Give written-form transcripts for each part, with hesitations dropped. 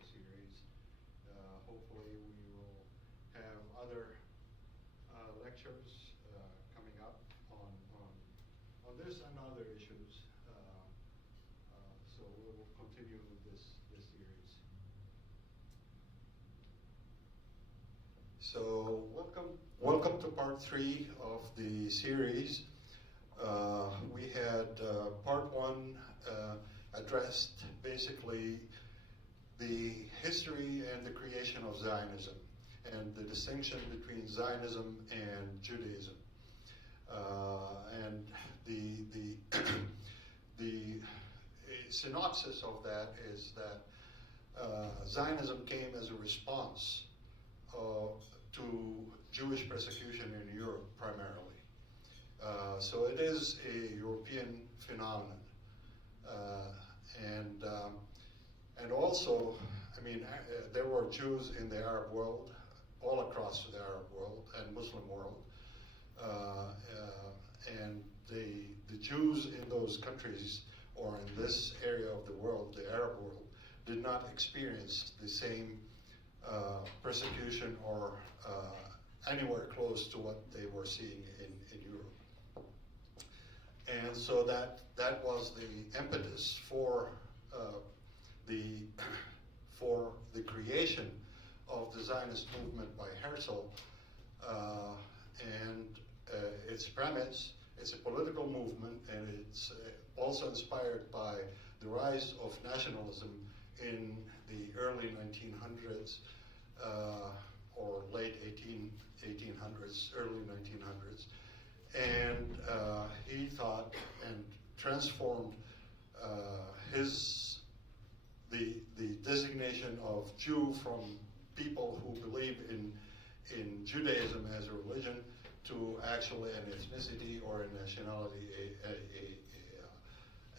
lecture series. Hopefully we will have other lectures coming up on this and other issues. So we will continue this series. So welcome to part 3 of the series. We had part 1 addressed basically the history and the creation of Zionism and the distinction between Zionism and Judaism. And the synopsis of that is that Zionism came as a response to Jewish persecution in Europe primarily. So it is a European phenomenon. And also, I mean, there were Jews in the Arab world, all across the Arab world and Muslim world. And the Jews in those countries, or in this area of the world, the Arab world, did not experience the same persecution or anywhere close to what they were seeing in Europe. And so that was the impetus for the creation of the Zionist movement by Herzl, and its premise. It's a political movement, and it's also inspired by the rise of nationalism in the early 1900s, or late 1800s, early 1900s. And he thought and transformed the designation of Jew from people who believe in Judaism as a religion to actually an ethnicity or a nationality.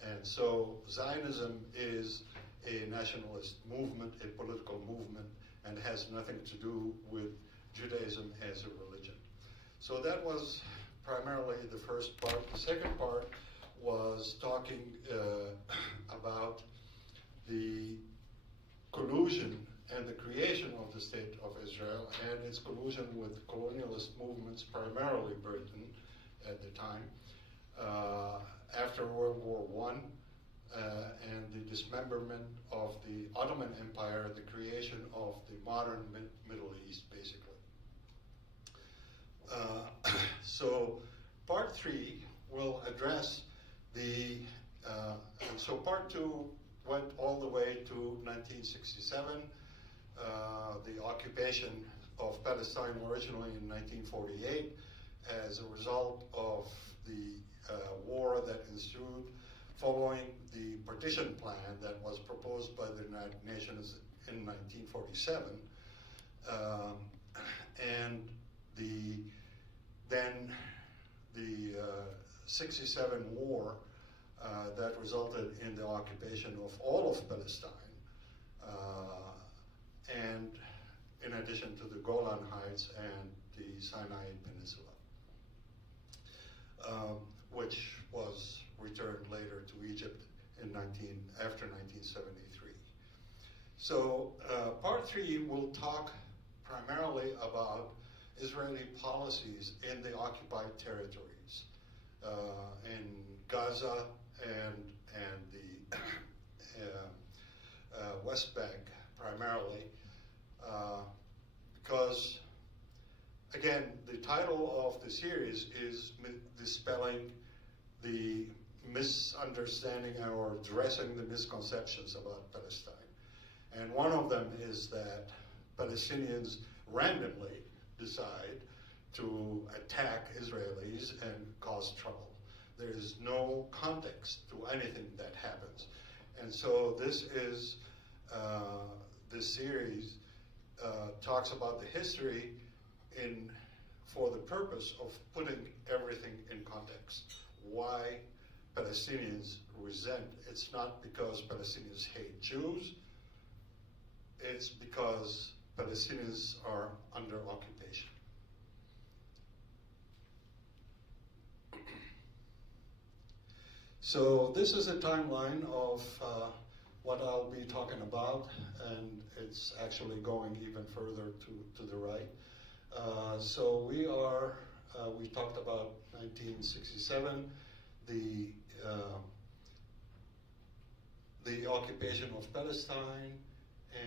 And so Zionism is a nationalist movement, a political movement, and has nothing to do with Judaism as a religion. So that was primarily the first part. The second part was talking about the collusion and the creation of the State of Israel and its collusion with colonialist movements, primarily Britain at the time, after World War I, and the dismemberment of the Ottoman Empire, the creation of the modern Middle East, basically. So part 3 will address and so part 2 went all the way to 1967, the occupation of Palestine originally in 1948 as a result of the war that ensued following the partition plan that was proposed by the United Nations in 1947, and then the 67 war that resulted in the occupation of all of Palestine, and in addition to the Golan Heights and the Sinai Peninsula, which was returned later to Egypt after 1973. So part 3 will talk primarily about Israeli policies in the occupied territories, in Gaza and the West Bank primarily, because, again, the title of the series is Dispelling the Misunderstanding or Addressing the Misconceptions about Palestine. And one of them is that Palestinians randomly decide to attack Israelis and cause trouble. There is no context to anything that happens. And so this series talks about the history for the purpose of putting everything in context. Why Palestinians resent. It's not because Palestinians hate Jews. It's because Palestinians are under occupation. So this is a timeline of what I'll be talking about, and it's actually going even further to the right. So we talked about 1967, the occupation of Palestine,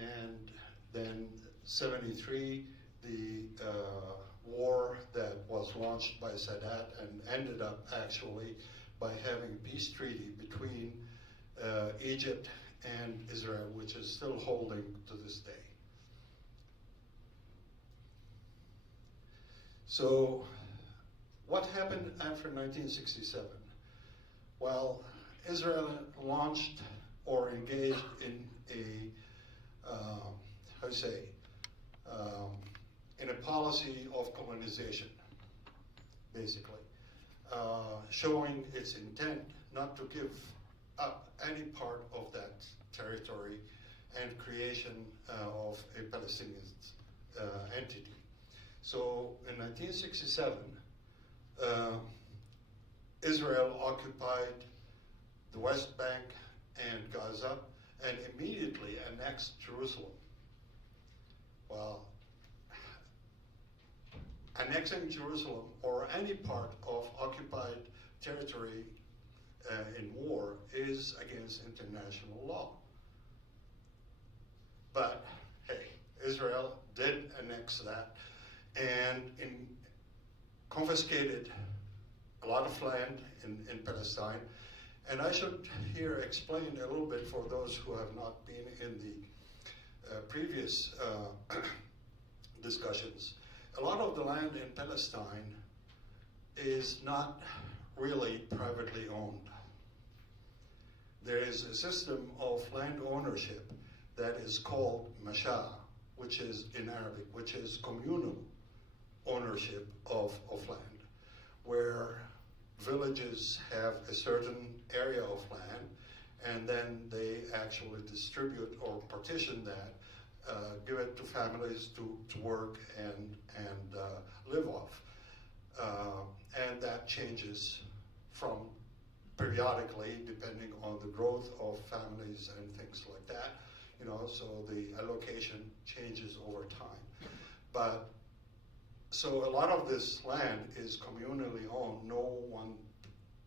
and then 73, the war that was launched by Sadat and ended up actually by having a peace treaty between Egypt and Israel, which is still holding to this day. So what happened after 1967? Well, Israel launched or engaged in in a policy of colonization, basically, showing its intent not to give up any part of that territory and creation of a Palestinian entity. So in 1967, Israel occupied the West Bank and Gaza and immediately annexed Jerusalem. Well, annexing Jerusalem or any part of occupied territory in war is against international law. But hey, Israel did annex that and confiscated a lot of land in Palestine. And I should here explain a little bit for those who have not been in the previous discussions. A lot of the land in Palestine is not really privately owned. There is a system of land ownership that is called masha, which is in Arabic, which is communal ownership of land, where villages have a certain area of land, and then they actually distribute or partition that, give it to families to work and live off. And that changes from periodically, depending on the growth of families and things like that, so the allocation changes over time. But so a lot of this land is communally owned. No one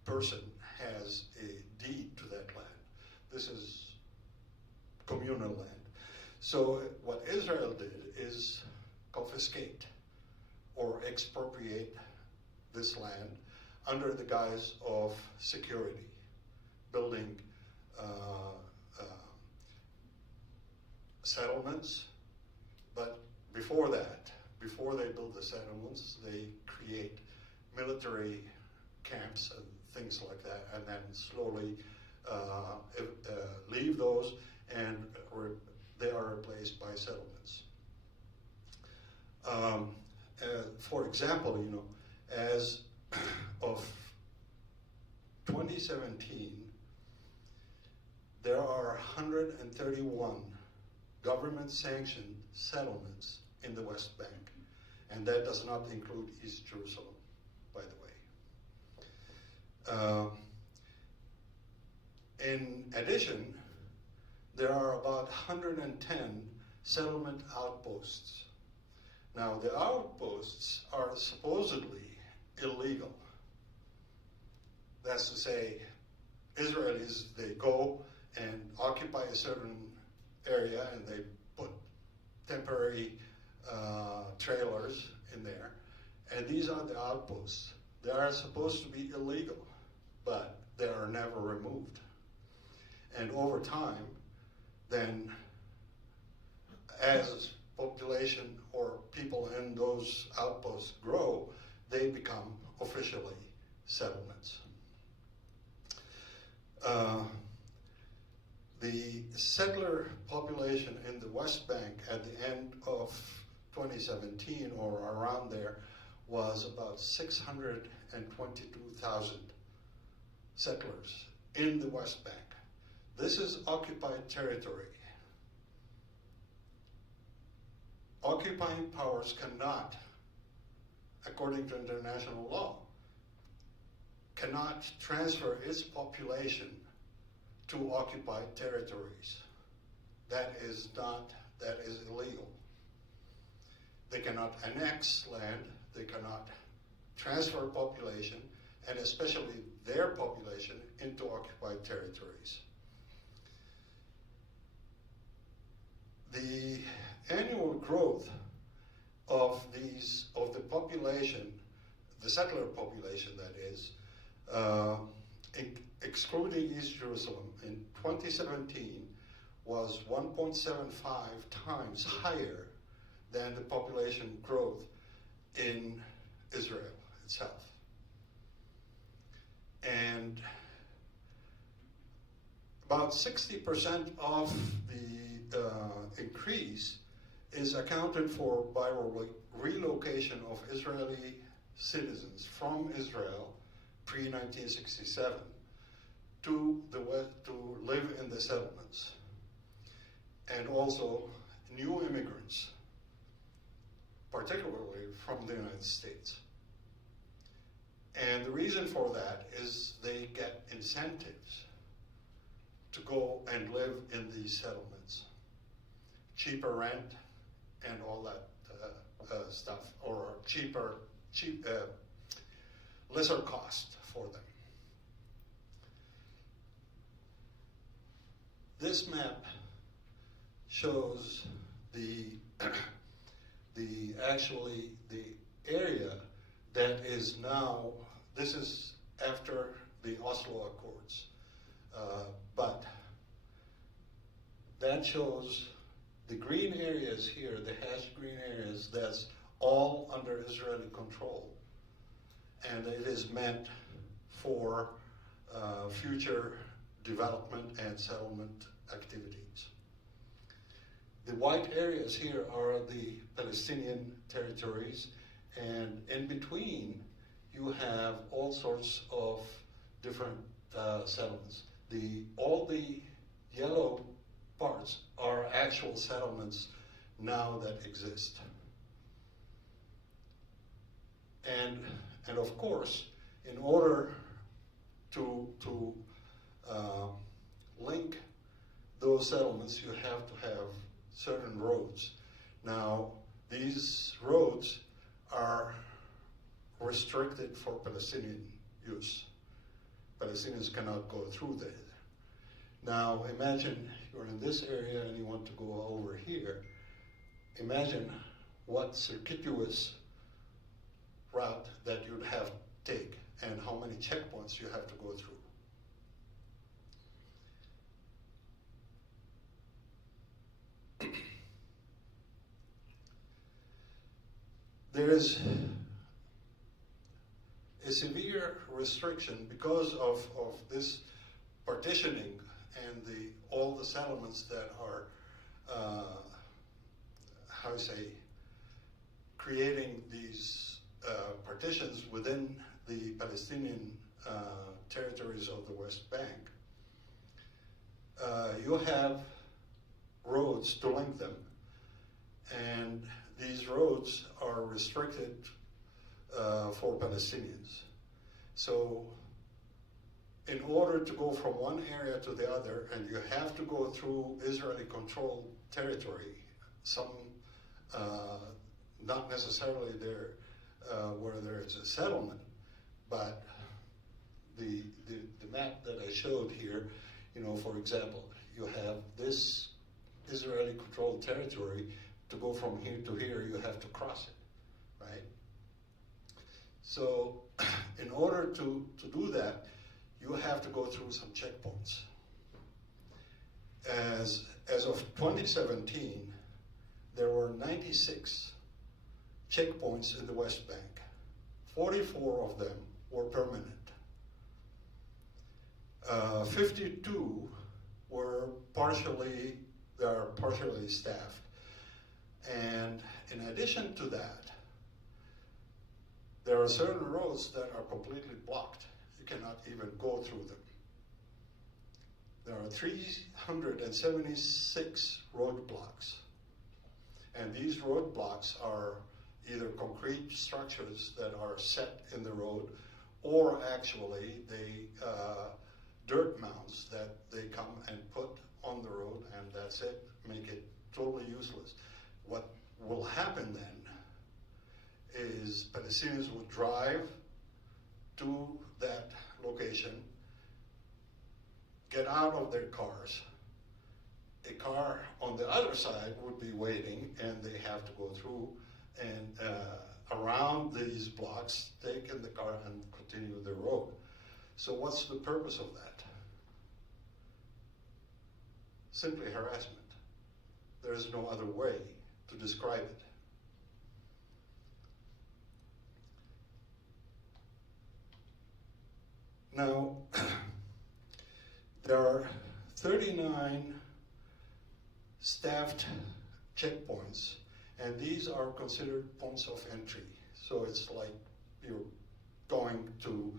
person has a deed to that land. This is communal land. So what Israel did is confiscate or expropriate this land under the guise of security, building settlements. But before that, before they build the settlements, they create military camps and things like that, and then slowly leave those, and they are replaced by settlements. For example, as of 2017, there are 131 government-sanctioned settlements in the West Bank, and that does not include East Jerusalem, by the way. In addition, there are about 110 settlement outposts. Now, the outposts are supposedly illegal. That's to say, Israelis, they go and occupy a certain area and they put temporary trailers in there, and these are the outposts. They are supposed to be illegal, but they are never removed. And over time, then as population or people in those outposts grow, they become officially settlements. The settler population in the West Bank at the end of 2017 or around there was about 622,000 settlers in the West Bank. This is occupied territory. Occupying powers cannot, according to international law, cannot transfer its population to occupied territories. That is illegal. They cannot annex land, they cannot transfer population, and especially their population, into occupied territories. The annual growth of the population, the settler population that is, excluding East Jerusalem in 2017 was 1.75 times higher than the population growth in Israel itself. And about 60% of the increase is accounted for by relocation of Israeli citizens from Israel pre-1967 to the West to live in the settlements, and also new immigrants, particularly from the United States. And the reason for that is they get incentives to go and live in these settlements. Cheaper rent and all that stuff, or lesser cost for them. This map shows the area that is now, this is after the Oslo Accords, but that shows the green areas here, the hashed green areas, that's all under Israeli control. And it is meant for future development and settlement activities. The white areas here are the Palestinian territories, and in between you have all sorts of different settlements. All the yellow parts are actual settlements now that exist. And of course, in order to link those settlements, you have to have certain roads. Now, these roads are restricted for Palestinian use. Palestinians cannot go through there. Now, imagine you're in this area and you want to go over here. Imagine what circuitous route that you'd have to take and how many checkpoints you have to go through. There is a severe restriction because of this partitioning and all the settlements that are, creating these partitions within the Palestinian territories of the West Bank. You have roads to link them, and these roads are restricted for Palestinians. So in order to go from one area to the other, and you have to go through Israeli-controlled territory, some not necessarily there where there is a settlement, but the map that I showed here, for example, you have this Israeli-controlled territory. To go from here to here, you have to cross it, right? So in order to do that, you have to go through some checkpoints. As of 2017, there were 96 checkpoints in the West Bank. 44 of them were permanent. 52 were partially staffed. And in addition to that, there are certain roads that are completely blocked. You cannot even go through them. There are 376 roadblocks. And these roadblocks are either concrete structures that are set in the road, or actually they dirt mounds that they come and put on the road, and that's it, make it totally useless. What will happen then is Palestinians would drive to that location, get out of their cars. A car on the other side would be waiting, and they have to go through and around these blocks, take in the car and continue the road. So what's the purpose of that? Simply harassment. There is no other way to describe it. Now, there are 39 staffed checkpoints, and these are considered points of entry. So it's like you're going to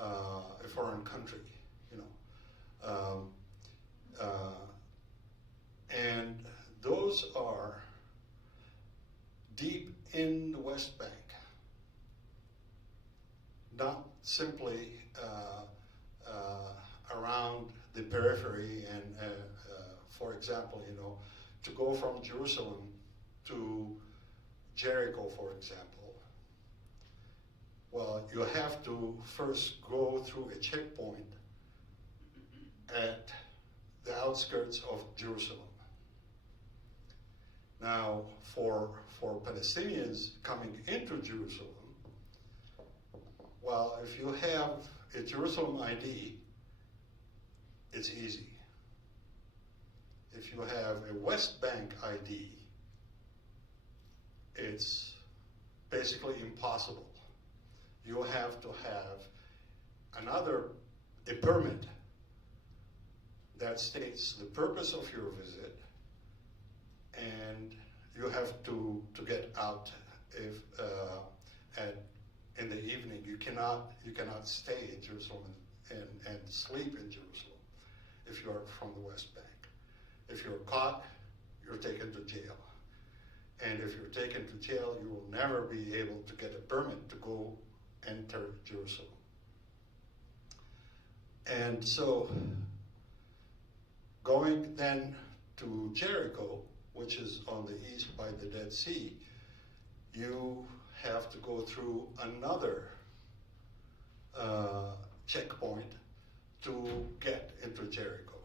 a foreign country, you know. And those are deep in the West Bank, not simply around the periphery and, for example, you know, to go from Jerusalem to Jericho, for example, well, you have to first go through a checkpoint at the outskirts of Jerusalem. Now, for Palestinians coming into Jerusalem, well, if you have a Jerusalem ID, it's easy. If you have a West Bank ID, it's basically impossible. You have to have a permit that states the purpose of your visit, and you have to get out if in the evening. You cannot stay in Jerusalem and sleep in Jerusalem if you are from the West Bank. If you're caught, you're taken to jail. And if you're taken to jail, you will never be able to get a permit to go enter Jerusalem. And so, going then to Jericho, which is on the east by the Dead Sea, you have to go through another checkpoint to get into Jericho.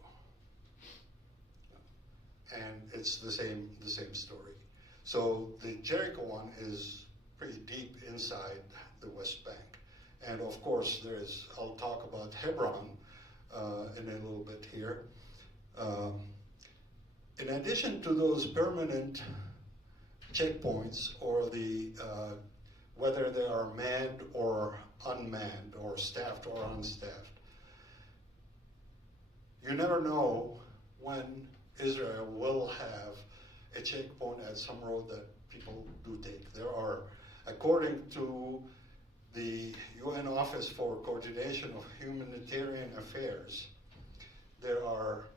And it's the same story. So the Jericho one is pretty deep inside the West Bank. And of course, I'll talk about Hebron in a little bit here. In addition to those permanent checkpoints, or whether they are manned or unmanned, or staffed or unstaffed, you never know when Israel will have a checkpoint at some road that people do take. There are, according to the UN Office for Coordination of Humanitarian Affairs, there are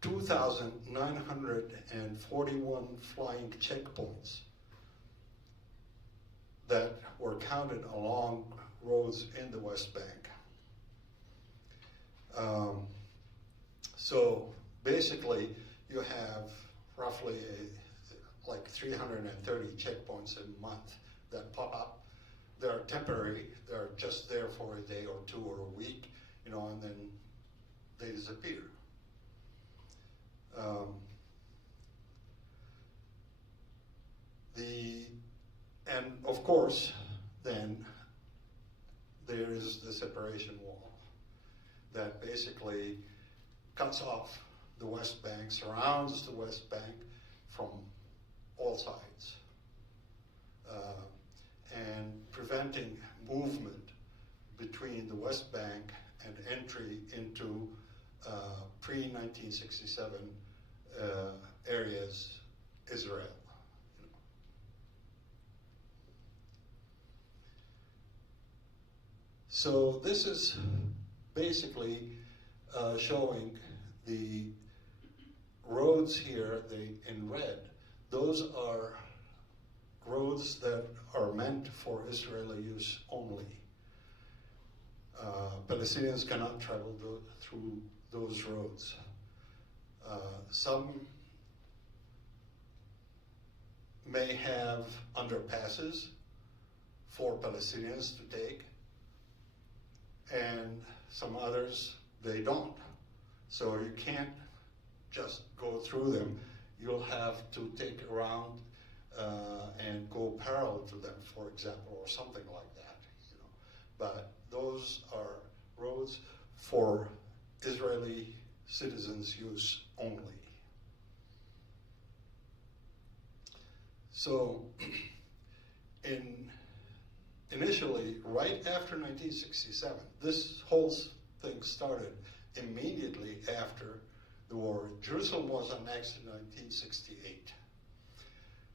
2,941 flying checkpoints that were counted along roads in the West Bank. So basically, you have roughly like 330 checkpoints a month that pop up. They're temporary. They're just there for a day or two or a week, you know, and then they disappear. And of course, then there is the separation wall that basically cuts off the West Bank, surrounds the West Bank from all sides, and preventing movement between the West Bank and entry into pre-1967 areas, Israel. So this is basically showing the roads here, in red. Those are roads that are meant for Israeli use only. Palestinians cannot travel through those roads. Some may have underpasses for Palestinians to take, and some others, they don't. So you can't just go through them. You'll have to take a round and go parallel to them, for example, or something like that. But those are roads for Israeli citizens' use only. So, initially, right after 1967, this whole thing started immediately after the war. Jerusalem was annexed in 1968.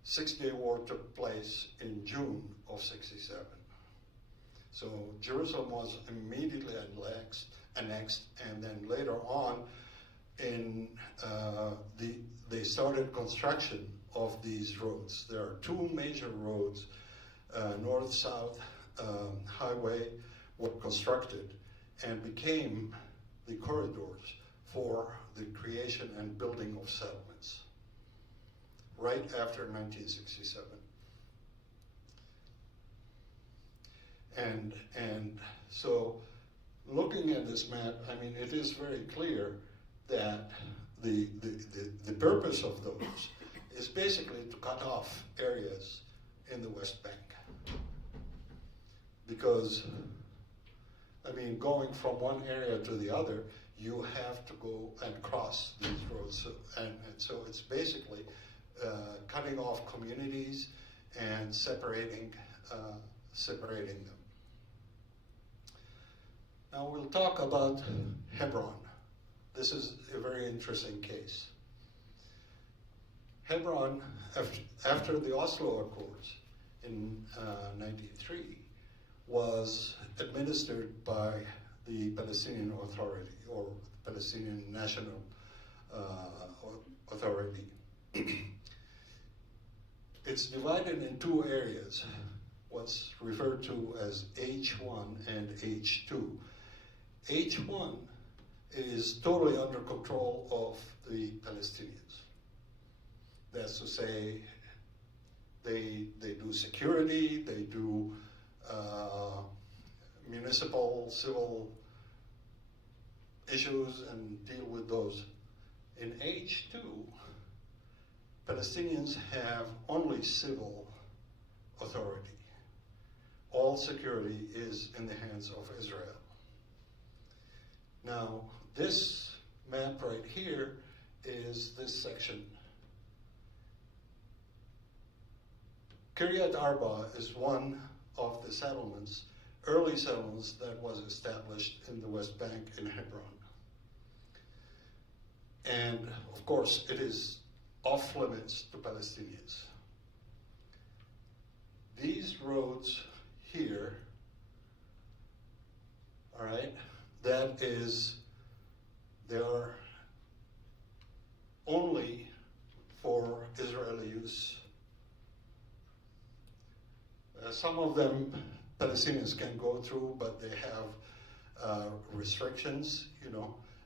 Six-Day War took place in June of 67. So Jerusalem was immediately annexed, and then later on, they started construction of these roads. There are two major roads, north-south highway, were constructed and became the corridors for the creation and building of settlements right after 1967. And so looking at this map, I mean, it is very clear that the purpose of those is basically to cut off areas in the West Bank. Because, I mean, going from one area to the other, you have to go and cross these roads. And so it's basically cutting off communities and separating them. Now we'll talk about Hebron. This is a very interesting case. Hebron, after the Oslo Accords in 93, was administered by the Palestinian Authority, or Palestinian National Authority. It's divided in two areas, what's referred to as H1 and H2. H1 is totally under control of the Palestinians. That's to say, they do security, they do municipal, civil issues and deal with those. In H2, Palestinians have only civil authority. All security is in the hands of Israel. Now, this map right here is this section. Kiryat Arba is one of the settlements, early settlements that was established in the West Bank in Hebron. And of course, it is off limits to Palestinians. These roads here, all right, they are only for Israeli use. Some of them Palestinians can go through, but they have restrictions,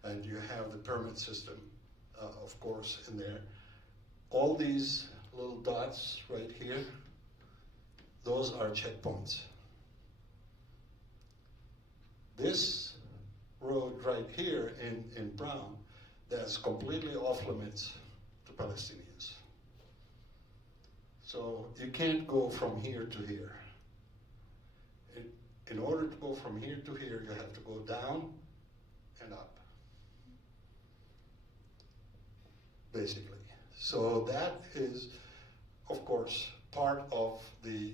and you have the permit system, of course, in there. All these little dots right here, those are checkpoints. This road right here in brown, that's completely off limits to Palestinians. So you can't go from here to here. In order to go from here to here, you have to go down and up, basically. So that is, of course, part of the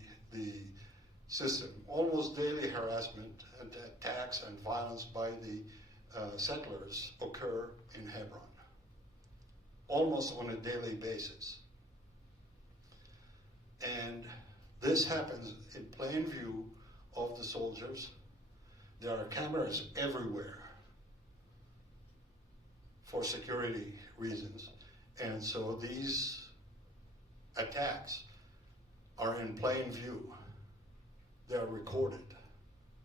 system. Almost daily harassment and attacks and violence by the settlers occur in Hebron, almost on a daily basis. And this happens in plain view of the soldiers. There are cameras everywhere for security reasons. And so these attacks are in plain view. They are recorded.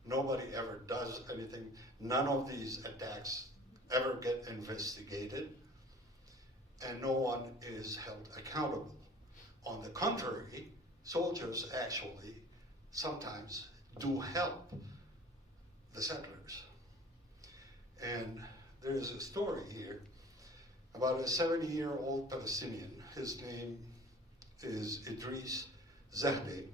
Nobody ever does anything. None of these attacks ever get investigated, and no one is held accountable. On the contrary, soldiers actually sometimes do help the settlers. And there is a story here about a 70-year-old Palestinian. His name is Idris Zahdi.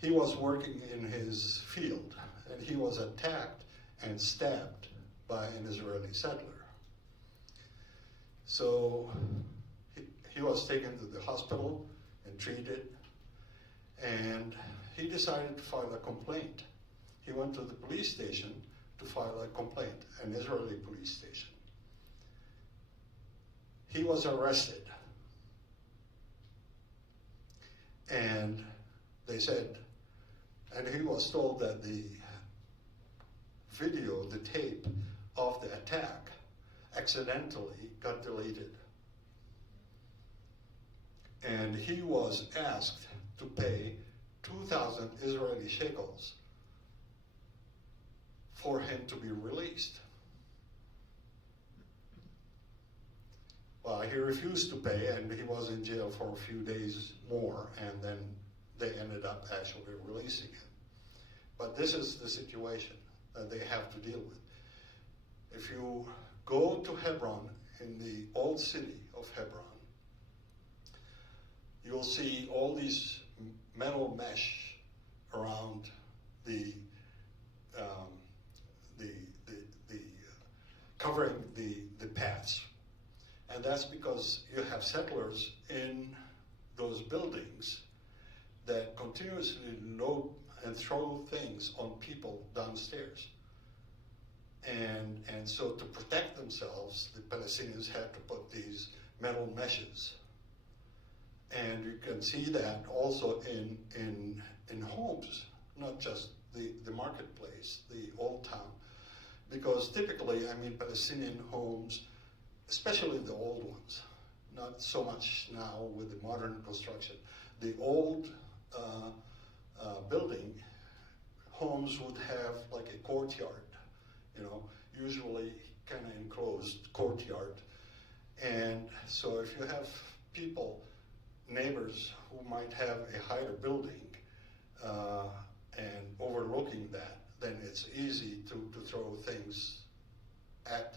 He was working in his field, and he was attacked and stabbed by an Israeli settler. So he was taken to the hospital and treated, and he decided to file a complaint. He went to the police station to file a complaint, an Israeli police station. He was arrested, and they said, and he was told that the video, the tape of the attack accidentally got deleted. And he was asked to pay 2,000 Israeli shekels for him to be released. Well, he refused to pay, and he was in jail for a few days more, and then they ended up actually releasing him. But this is the situation that they have to deal with. If you go to Hebron, in the old city of Hebron, you'll see all these metal mesh around covering the paths. And that's because you have settlers in those buildings that continuously load and throw things on people downstairs. And so to protect themselves, the Palestinians had to put these metal meshes. And you can see that also in homes, not just the marketplace, the old town. Because typically, Palestinian homes, especially the old ones, not so much now with the modern construction, the old building homes would have like a courtyard, usually kind of enclosed courtyard. And so if you have people, neighbors who might have a higher building and overlooking that, then it's easy to throw things at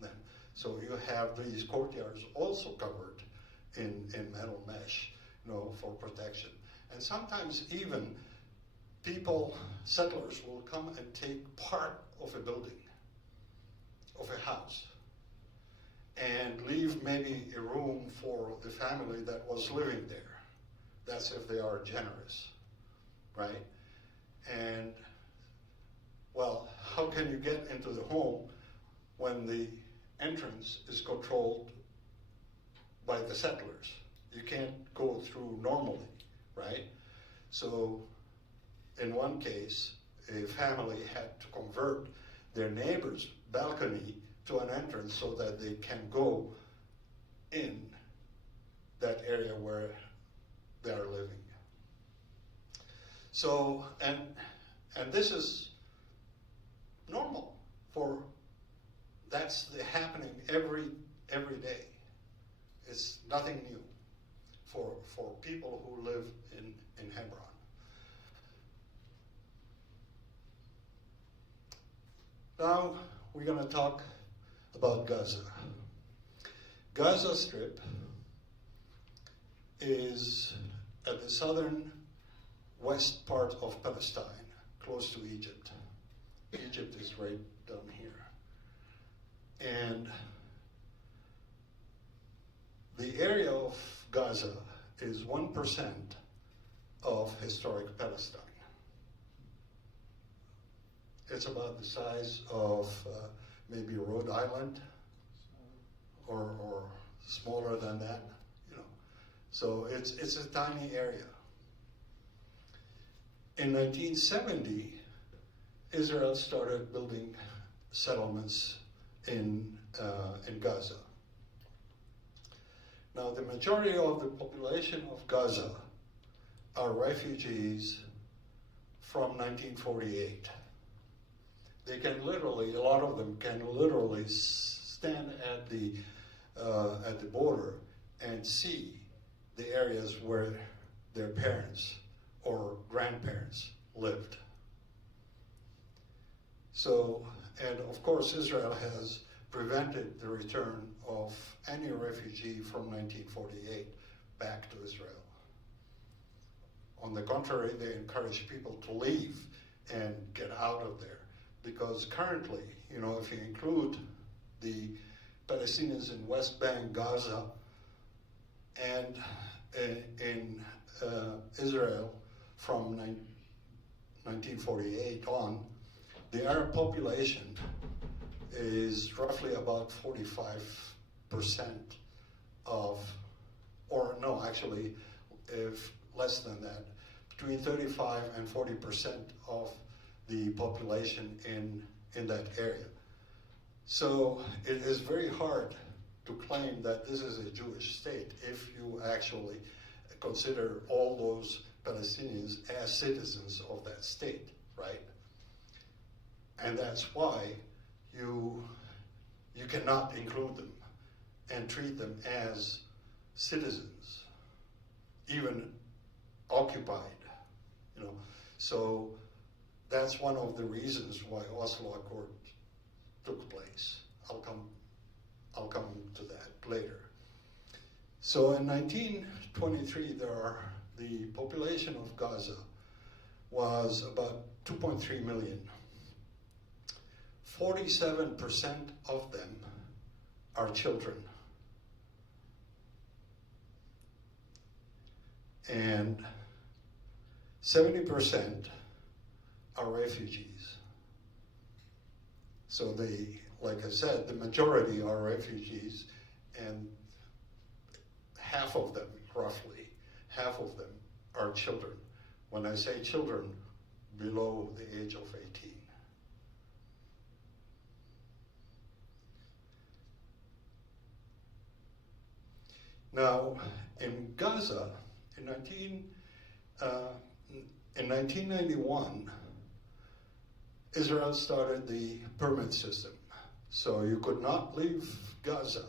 them. So you have these courtyards also covered in metal mesh, for protection. And sometimes even people, settlers, will come and take part of a building, of a house, and leave maybe a room for the family that was living there. That's if they are generous, right? And, well, how can you get into the home when the entrance is controlled by the settlers? You can't go through normally, right? So in one case, a family had to convert their neighbor's balcony to an entrance so that they can go in that area where they are living. So, and this is normal that's happening every day. It's nothing new for people who live in Hebron. Now we're going to talk about Gaza. Gaza Strip is at the southern west part of Palestine, close to Egypt. Egypt is right down here. And the area of Gaza is 1% of historic Palestine. It's about the size of maybe Rhode Island, or smaller than that, So it's a tiny area. In 1970, Israel started building settlements in Gaza. Now, the majority of the population of Gaza are refugees from 1948. They can literally, a lot of them can literally stand at the border and see the areas where their parents or grandparents lived. So, and of course Israel has prevented the return of any refugee from 1948 back to Israel. On the contrary, they encourage people to leave and get out of there. Because currently, you know, if you include the Palestinians in West Bank, Gaza, and in Israel from 1948 on, the Arab population is roughly about 45% of, or no, actually, if less than that, between 35 and 40% of the population in that area. So it is very hard to claim that this is a Jewish state if you actually consider all those Palestinians as citizens of that state, right? And that's why you cannot include them and treat them as citizens, even occupied, you know. So that's one of the reasons why Oslo Accord took place. I'll come to that later. So in 1923, the population of Gaza was about 2.3 million. 47% of them are children. And 70% are refugees. So like I said, the majority are refugees, and half of them, roughly, half of them are children. When I say children, below the age of 18. Now, in Gaza, in 1991, Israel started the permit system. So you could not leave Gaza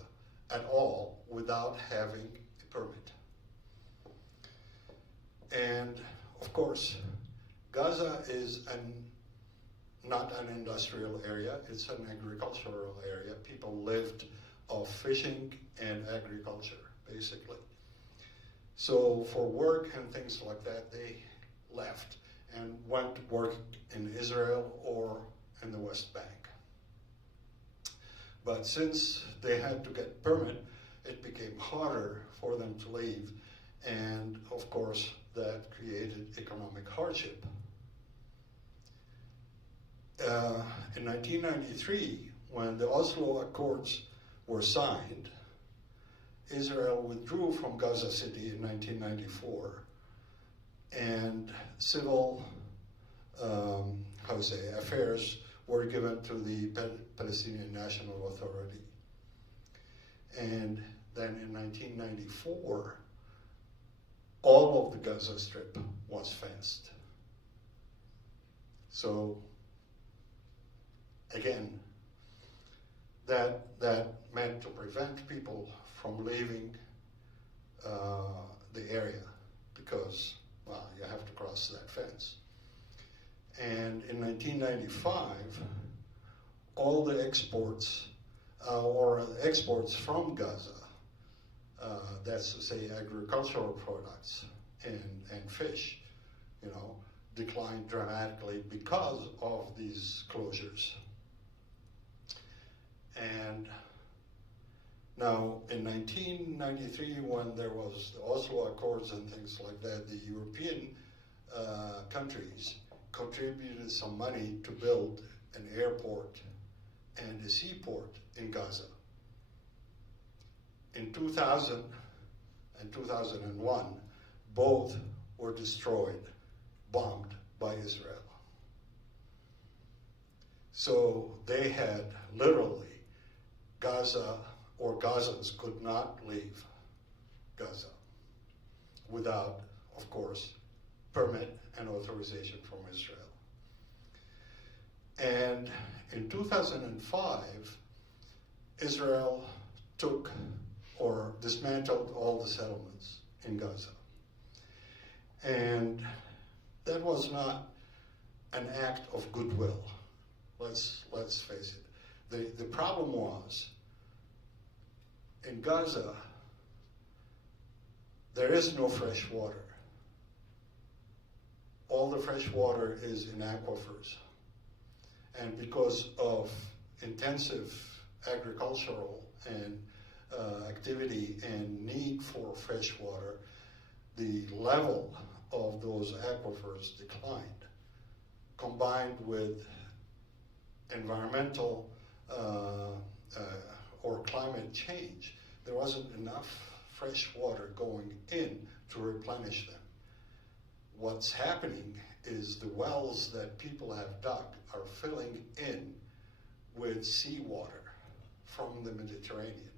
at all without having a permit. And of course, Gaza is not an industrial area, it's an agricultural area. People lived off fishing and agriculture, basically. So for work and things like that, they left and went to work in Israel or in the West Bank. But since they had to get permit, it became harder for them to leave. And of course, that created economic hardship. In 1993, when the Oslo Accords were signed, Israel withdrew from Gaza City in 1994, and civil affairs were given to the Palestinian National Authority. And then in 1994, all of the Gaza Strip was fenced. So again, that meant to prevent people from leaving the area because, well, you have to cross that fence. And in 1995, all the exports, exports from Gaza, that's to say agricultural products and fish, declined dramatically because of these closures. And now in 1993, when there was the Oslo Accords and things like that, the European countries contributed some money to build an airport and a seaport in Gaza. In 2000 and 2001, both were destroyed, bombed by Israel. So they had literally Gaza, or Gazans could not leave Gaza without, of course, permit and authorization from Israel. And in 2005, Israel took or dismantled all the settlements in Gaza. And that was not an act of goodwill. Let's face it. The problem was, in Gaza, there is no fresh water. All the fresh water is in aquifers. And because of intensive agricultural and activity and need for fresh water, the level of those aquifers declined, combined with environmental or climate change. There wasn't enough fresh water going in to replenish them. What's happening is the wells that people have dug are filling in with seawater from the Mediterranean.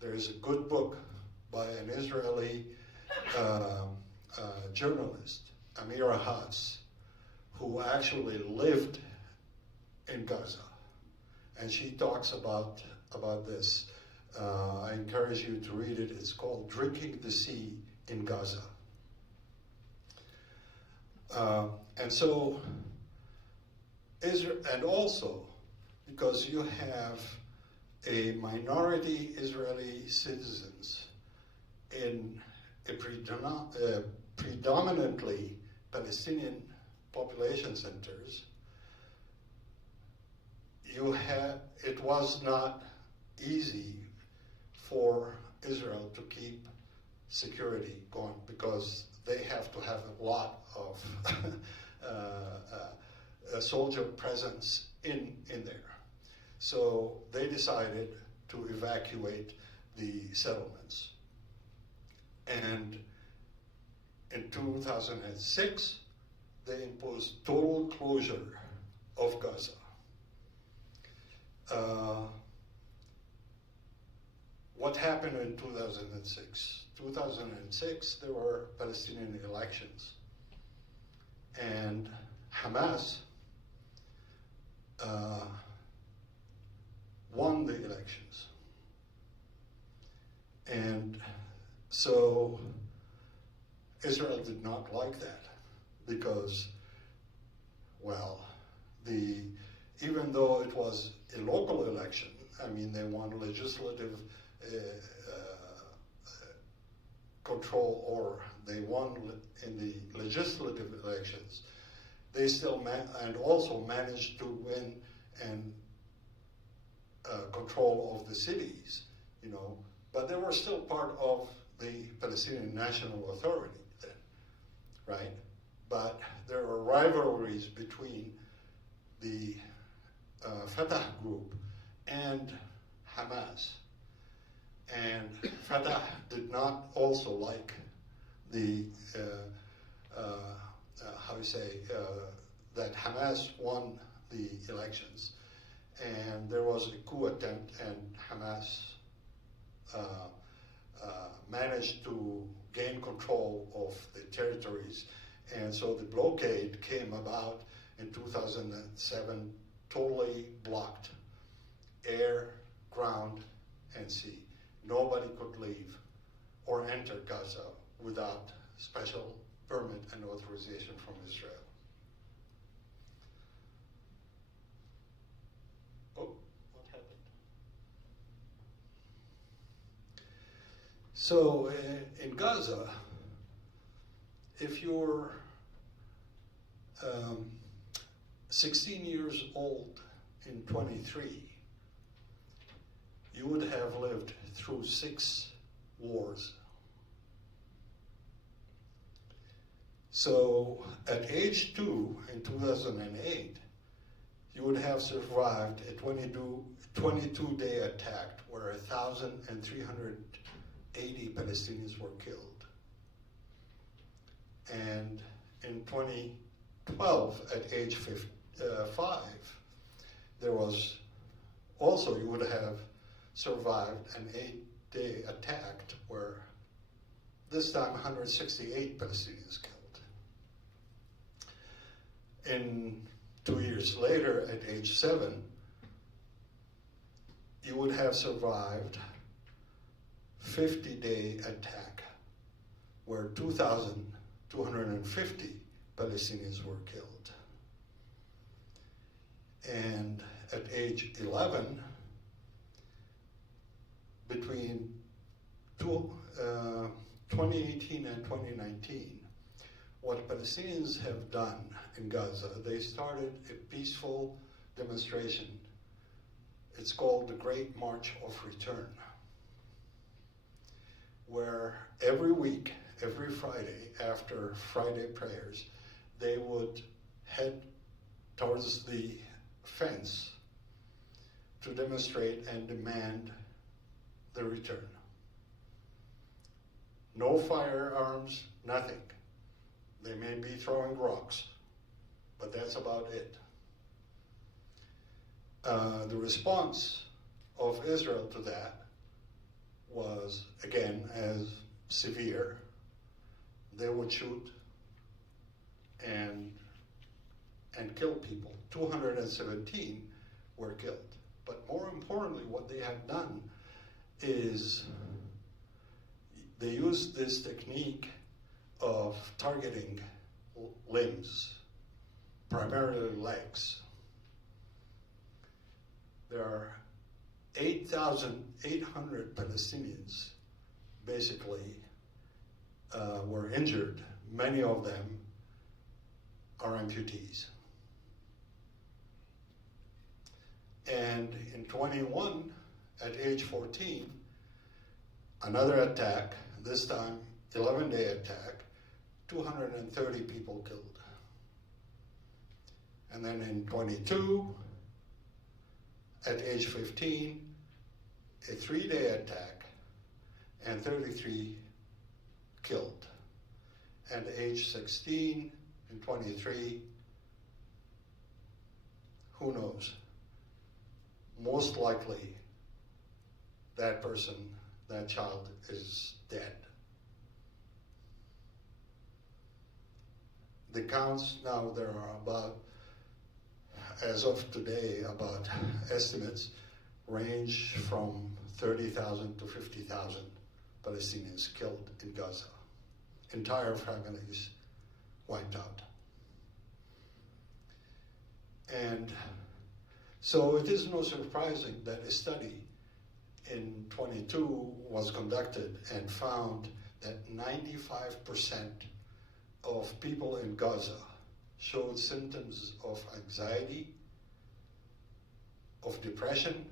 There is a good book by an Israeli journalist, Amira Haas, who actually lived in Gaza. And she talks about this. I encourage you to read it. It's called Drinking the Sea in Gaza. And so, Israel, and also because you have a minority Israeli citizens in a predominantly Palestinian population centers, it was not easy for Israel to keep security going because they have to have a lot of soldier presence in there. So they decided to evacuate the settlements. And in 2006, they imposed total closure of Gaza. What happened in 2006? 2006, there were Palestinian elections. And Hamas won the elections. And so Israel did not like that because, well, even though it was a local election, I mean, they won legislative control, or they won in the legislative elections, they still and also managed to win and control of the cities, but they were still part of the Palestinian National Authority then, right? But there were rivalries between the Fatah group and Hamas. And Fatah did not also like the, that Hamas won the elections. And there was a coup attempt, and Hamas managed to gain control of the territories. And so the blockade came about in 2007, totally blocked air, ground, and sea. Nobody could leave or enter Gaza without special permit and authorization from Israel. Oh, what happened? So in Gaza, if you're 16 years old in 23, you would have lived through 6 wars. So at age 2 in 2008, you would have survived a 22-day attack where 1,380 Palestinians were killed. And in 2012, at age 5, there was also, you would have survived an 8-day attack where this time 168 Palestinians killed. 2 years later, at age 7, you would have survived 50-day attack where 2,250 Palestinians were killed. And at age 11, between 2018 and 2019, what Palestinians have done in Gaza, they started a peaceful demonstration. It's called the Great March of Return, where every week, every Friday, after Friday prayers, they would head towards the fence to demonstrate and demand the return. No firearms, nothing. They may be throwing rocks, but that's about it. The response of Israel to that was, again, as severe. They would shoot and kill people. 217 were killed. But more importantly, what they have done is they used this technique of targeting limbs, primarily legs. There are 8,800 Palestinians basically were injured. Many of them are amputees. And in 21, at age 14, another attack, this time 11-day attack, 230 people killed. And then in 22, at age 15, a 3-day attack and 33 killed. And age 16 and 23, who knows? Most likely that person, that child is dead. The counts now, there are about, as of today, about estimates range from 30,000 to 50,000 Palestinians killed in Gaza. Entire families wiped out. And so it is no surprising that a study in 22 was conducted and found that 95% of people in Gaza showed symptoms of anxiety, of depression,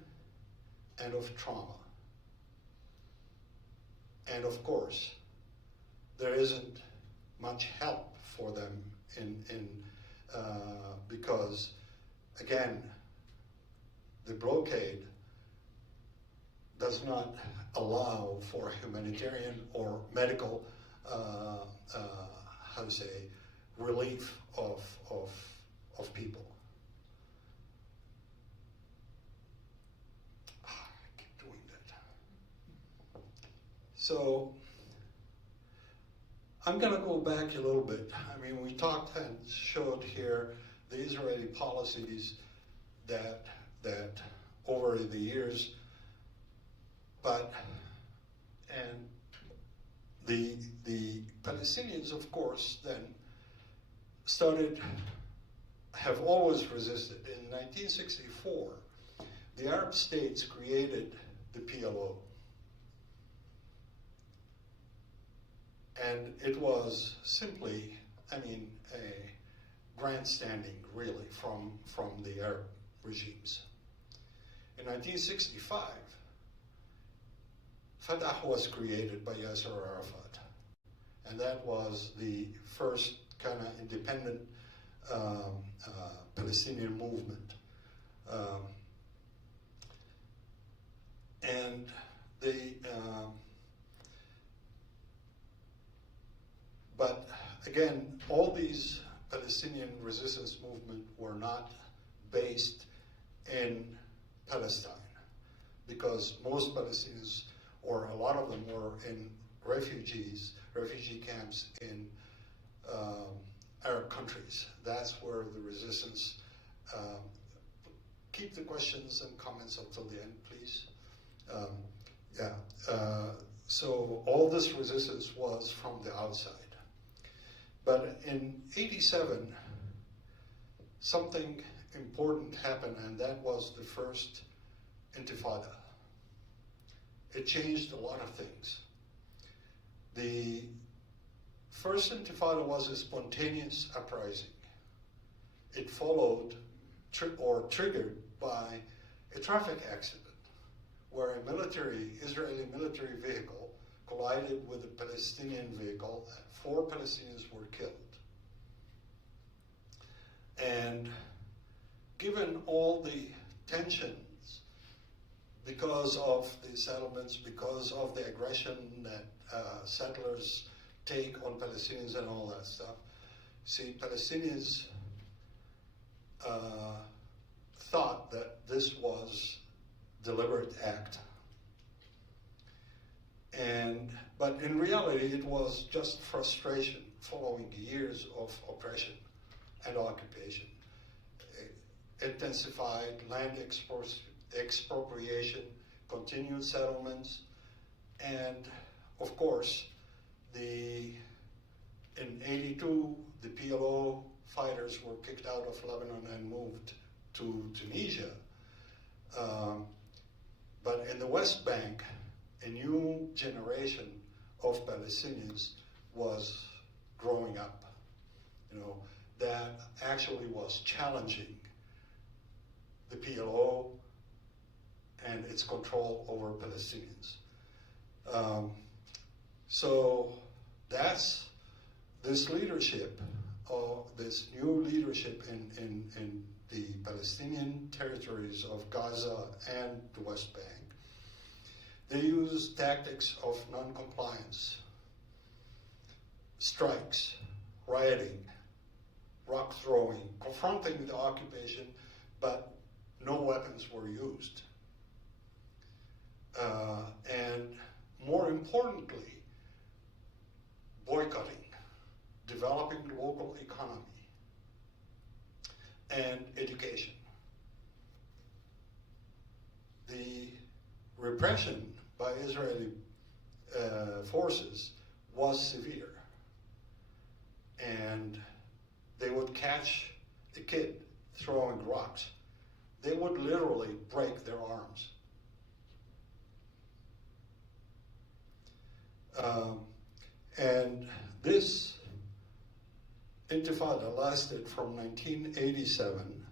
and of trauma. And of course, there isn't much help for them because, again, the blockade does not allow for humanitarian or medical, relief of people. I keep doing that. So I'm going to go back a little bit. I mean, we talked and showed here the Israeli policies that over the years, and the Palestinians, of course, then have always resisted. In 1964, the Arab states created the PLO. And it was simply, a grandstanding, really, from the Arab regimes. In 1965, Fatah was created by Yasser Arafat, and that was the first kind of independent Palestinian movement. But again, all these Palestinian resistance movements were not based in Palestine, because most Palestinians, or a lot of them, were in refugee camps in Arab countries. That's where the resistance. Keep the questions and comments until the end, please. So all this resistance was from the outside. But in '87, something important happened, and that was the first Intifada. It changed a lot of things. The first Intifada was a spontaneous uprising. It followed or triggered by a traffic accident where a Israeli military vehicle collided with a Palestinian vehicle. 4 Palestinians were killed. And given all the tensions because of the settlements, because of the aggression that settlers take on Palestinians and all that stuff, see, Palestinians thought that this was deliberate act. But in reality, it was just frustration following years of oppression and occupation. Intensified land expropriation, continued settlements, and of course, in '82, the PLO fighters were kicked out of Lebanon and moved to Tunisia. But in the West Bank, a new generation of Palestinians was growing up, that actually was challenging the PLO and its control over Palestinians. So that's this leadership, this new leadership in the Palestinian territories of Gaza and the West Bank. They use tactics of non-compliance, strikes, rioting, rock throwing, confronting the occupation, but no weapons were used. And more importantly, boycotting, developing local economy, and education. The repression by Israeli forces was severe, and they would catch a kid throwing rocks. They would literally break their arms. And this Intifada lasted from 1987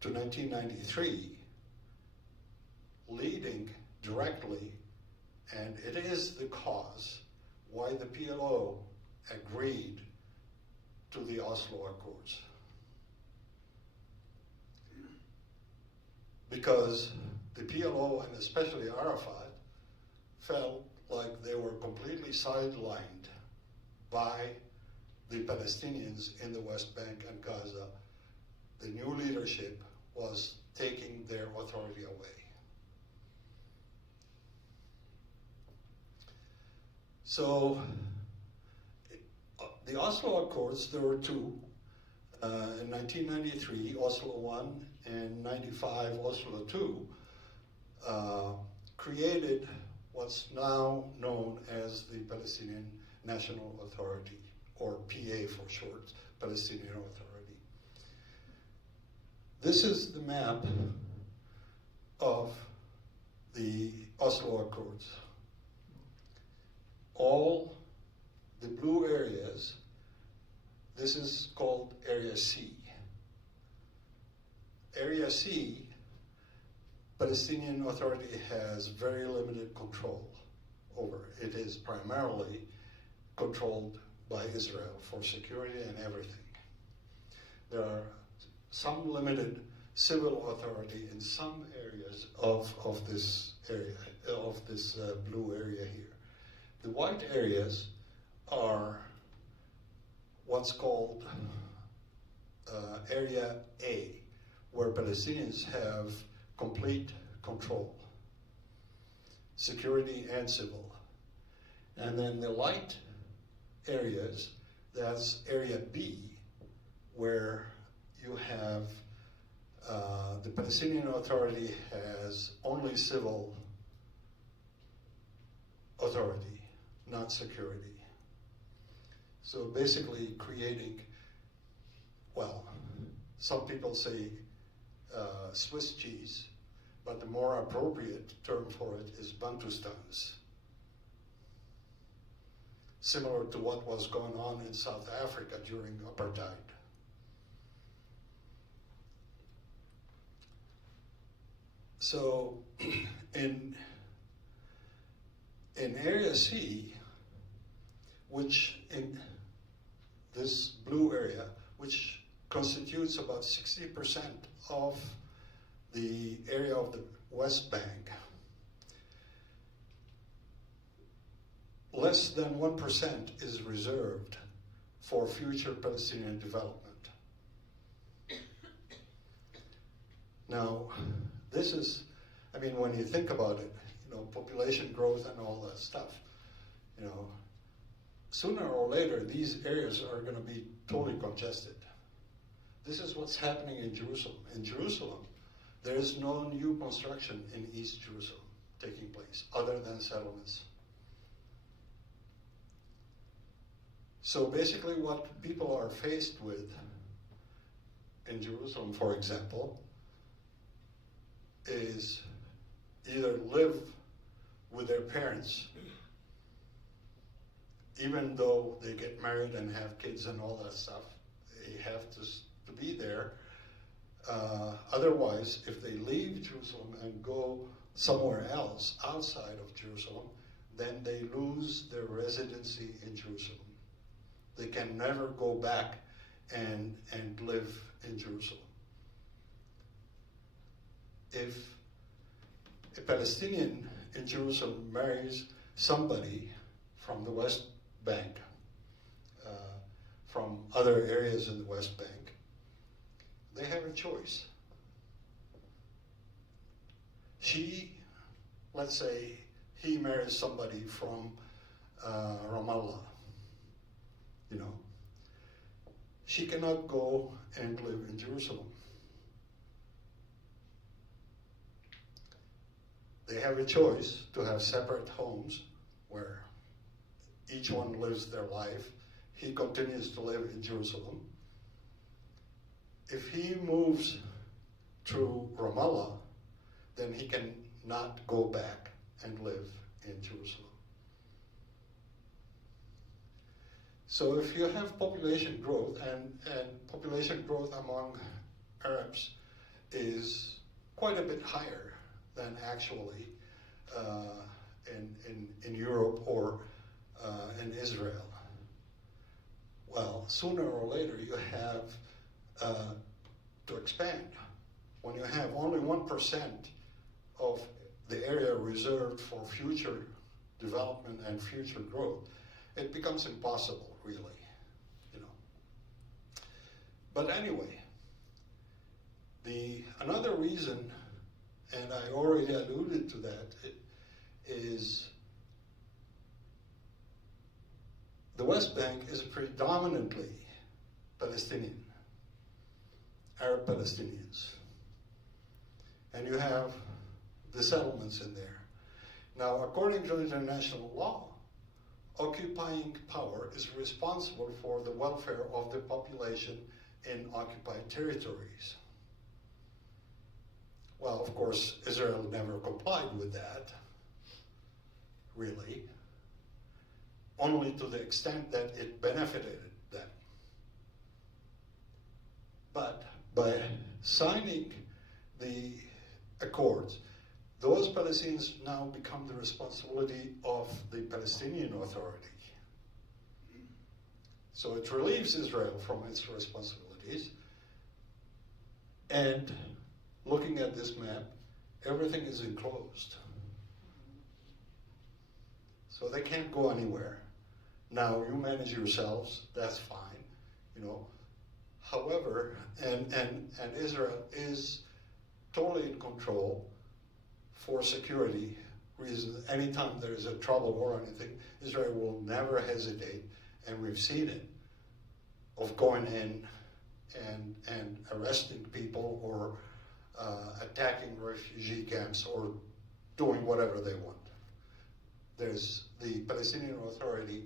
to 1993, leading directly, and it is the cause why the PLO agreed to the Oslo Accords. Because the PLO, and especially Arafat, felt like they were completely sidelined by the Palestinians in the West Bank and Gaza. The new leadership was taking their authority away. So the Oslo Accords, there were 2. In 1993, Oslo I, and 95, Oslo II, created what's now known as the Palestinian National Authority, or PA for short, Palestinian Authority. This is the map of the Oslo Accords. All the blue areas, this is called Area C. Area C, Palestinian Authority has very limited control over. It is primarily controlled by Israel for security and everything. There are some limited civil authority in some areas of this area, of this blue area here. The white areas are what's called Area A, where Palestinians have complete control, security and civil. And then the light areas, that's area B, where you have the Palestinian Authority has only civil authority, not security. So basically creating, well, some people say Swiss cheese, but the more appropriate term for it is Bantustans. Similar to what was going on in South Africa during apartheid. So in Area C, which in this blue area, which constitutes about 60% of the area of the West Bank, less than 1% is reserved for future Palestinian development. Now, this is, I mean, when you think about it, population growth and all that stuff, sooner or later, these areas are going to be totally congested. This is what's happening in Jerusalem. In Jerusalem, there is no new construction in East Jerusalem taking place, other than settlements. So basically what people are faced with in Jerusalem, for example, is either live with their parents, even though they get married and have kids and all that stuff, they have to be there. Otherwise, if they leave Jerusalem and go somewhere else outside of Jerusalem, then they lose their residency in Jerusalem. They can never go back and live in Jerusalem. If a Palestinian in Jerusalem marries somebody from the West Bank, from other areas in the West Bank, they have a choice. Let's say he marries somebody from Ramallah, she cannot go and live in Jerusalem. They have a choice to have separate homes where each one lives their life. He continues to live in Jerusalem. If he moves to Ramallah, then he can not go back and live in Jerusalem. So if you have population growth, and population growth among Arabs is quite a bit higher than actually in Europe or in Israel. Well, sooner or later you have to expand. When you have only 1% of the area reserved for future development and future growth, it becomes impossible, really, But anyway, another reason, and I already alluded to that, is the West Bank is predominantly Palestinian, Arab Palestinians. And you have the settlements in there. Now, according to international law, occupying power is responsible for the welfare of the population in occupied territories. Well, of course, Israel never complied with that, really, only to the extent that it benefited them. But by signing the accords, those Palestinians now become the responsibility of the Palestinian Authority. So it relieves Israel from its responsibilities. And looking at this map, everything is enclosed. So they can't go anywhere. Now, you manage yourselves, that's fine, However, and Israel is totally in control for security reason, anytime there is a trouble or anything, Israel will never hesitate, and we've seen it, of going in and arresting people or attacking refugee camps or doing whatever they want. The Palestinian Authority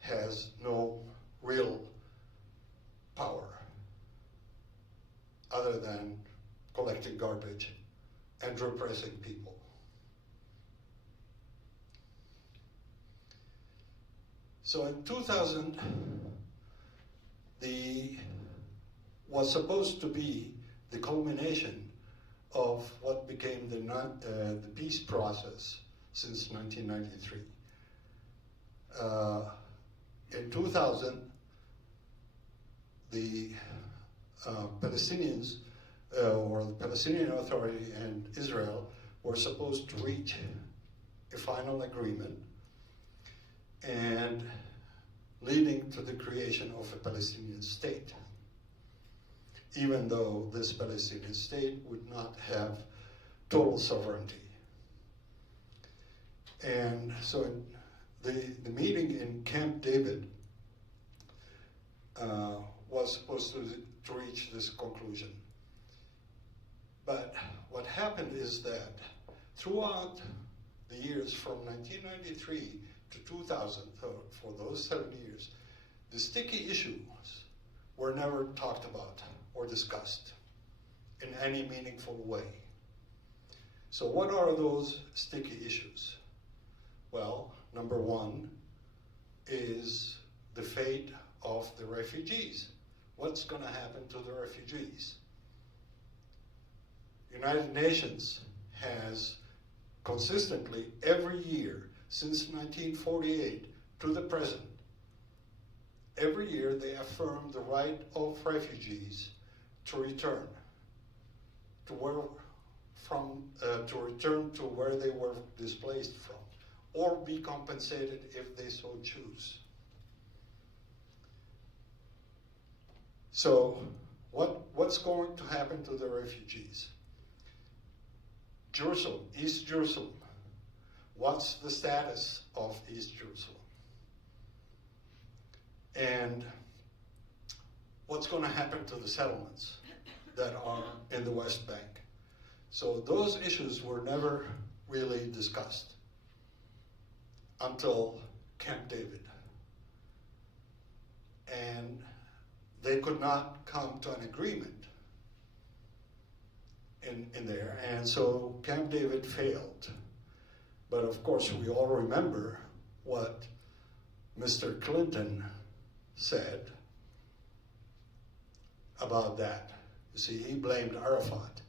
has no real power other than collecting garbage and repressing people. So in 2000, was supposed to be the culmination of what became the peace process since 1993. In 2000, the Palestinians, or the Palestinian Authority and Israel, were supposed to reach a final agreement, and leading to the creation of a Palestinian state, even though this Palestinian state would not have total sovereignty. And so the meeting in Camp David was supposed to reach this conclusion. But what happened is that throughout the years from 1993 to 2000, for those 7 years, the sticky issues were never talked about or discussed in any meaningful way. So what are those sticky issues? Well, number one is the fate of the refugees. What's going to happen to the refugees? United Nations has consistently, every year, since 1948 to the present, every year they affirm the right of refugees to return to return to where they were displaced from, or be compensated if they so choose. So, what's going to happen to the refugees? Jerusalem, East Jerusalem. What's the status of East Jerusalem? And what's going to happen to the settlements that are in the West Bank? So those issues were never really discussed until Camp David. And they could not come to an agreement in there, and so Camp David failed. But of course, we all remember what Mr. Clinton said about that. You see, he blamed Arafat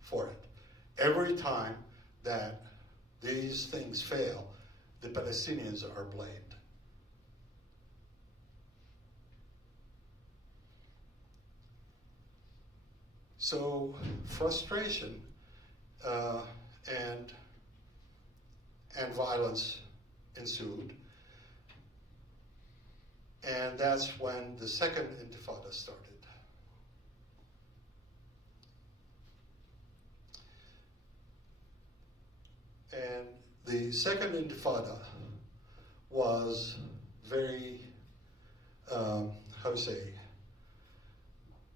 for it. Every time that these things fail, the Palestinians are blamed. So frustration and violence ensued, and that's when the Second Intifada started. And the Second Intifada was very,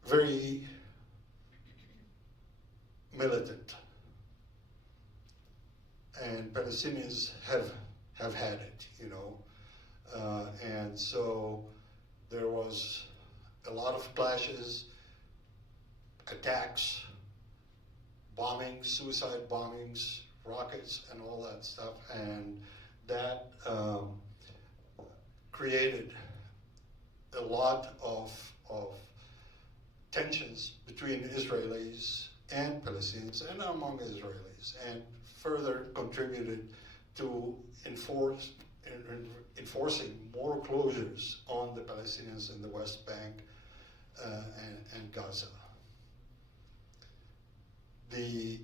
very militant. And Palestinians have had it, you know. And so there was a lot of clashes, attacks, bombings, suicide bombings, rockets, and all that stuff. And that created a lot of tensions between Israelis and Palestinians and among Israelis, and further contributed to enforcing more closures on the Palestinians in the West Bank and Gaza. The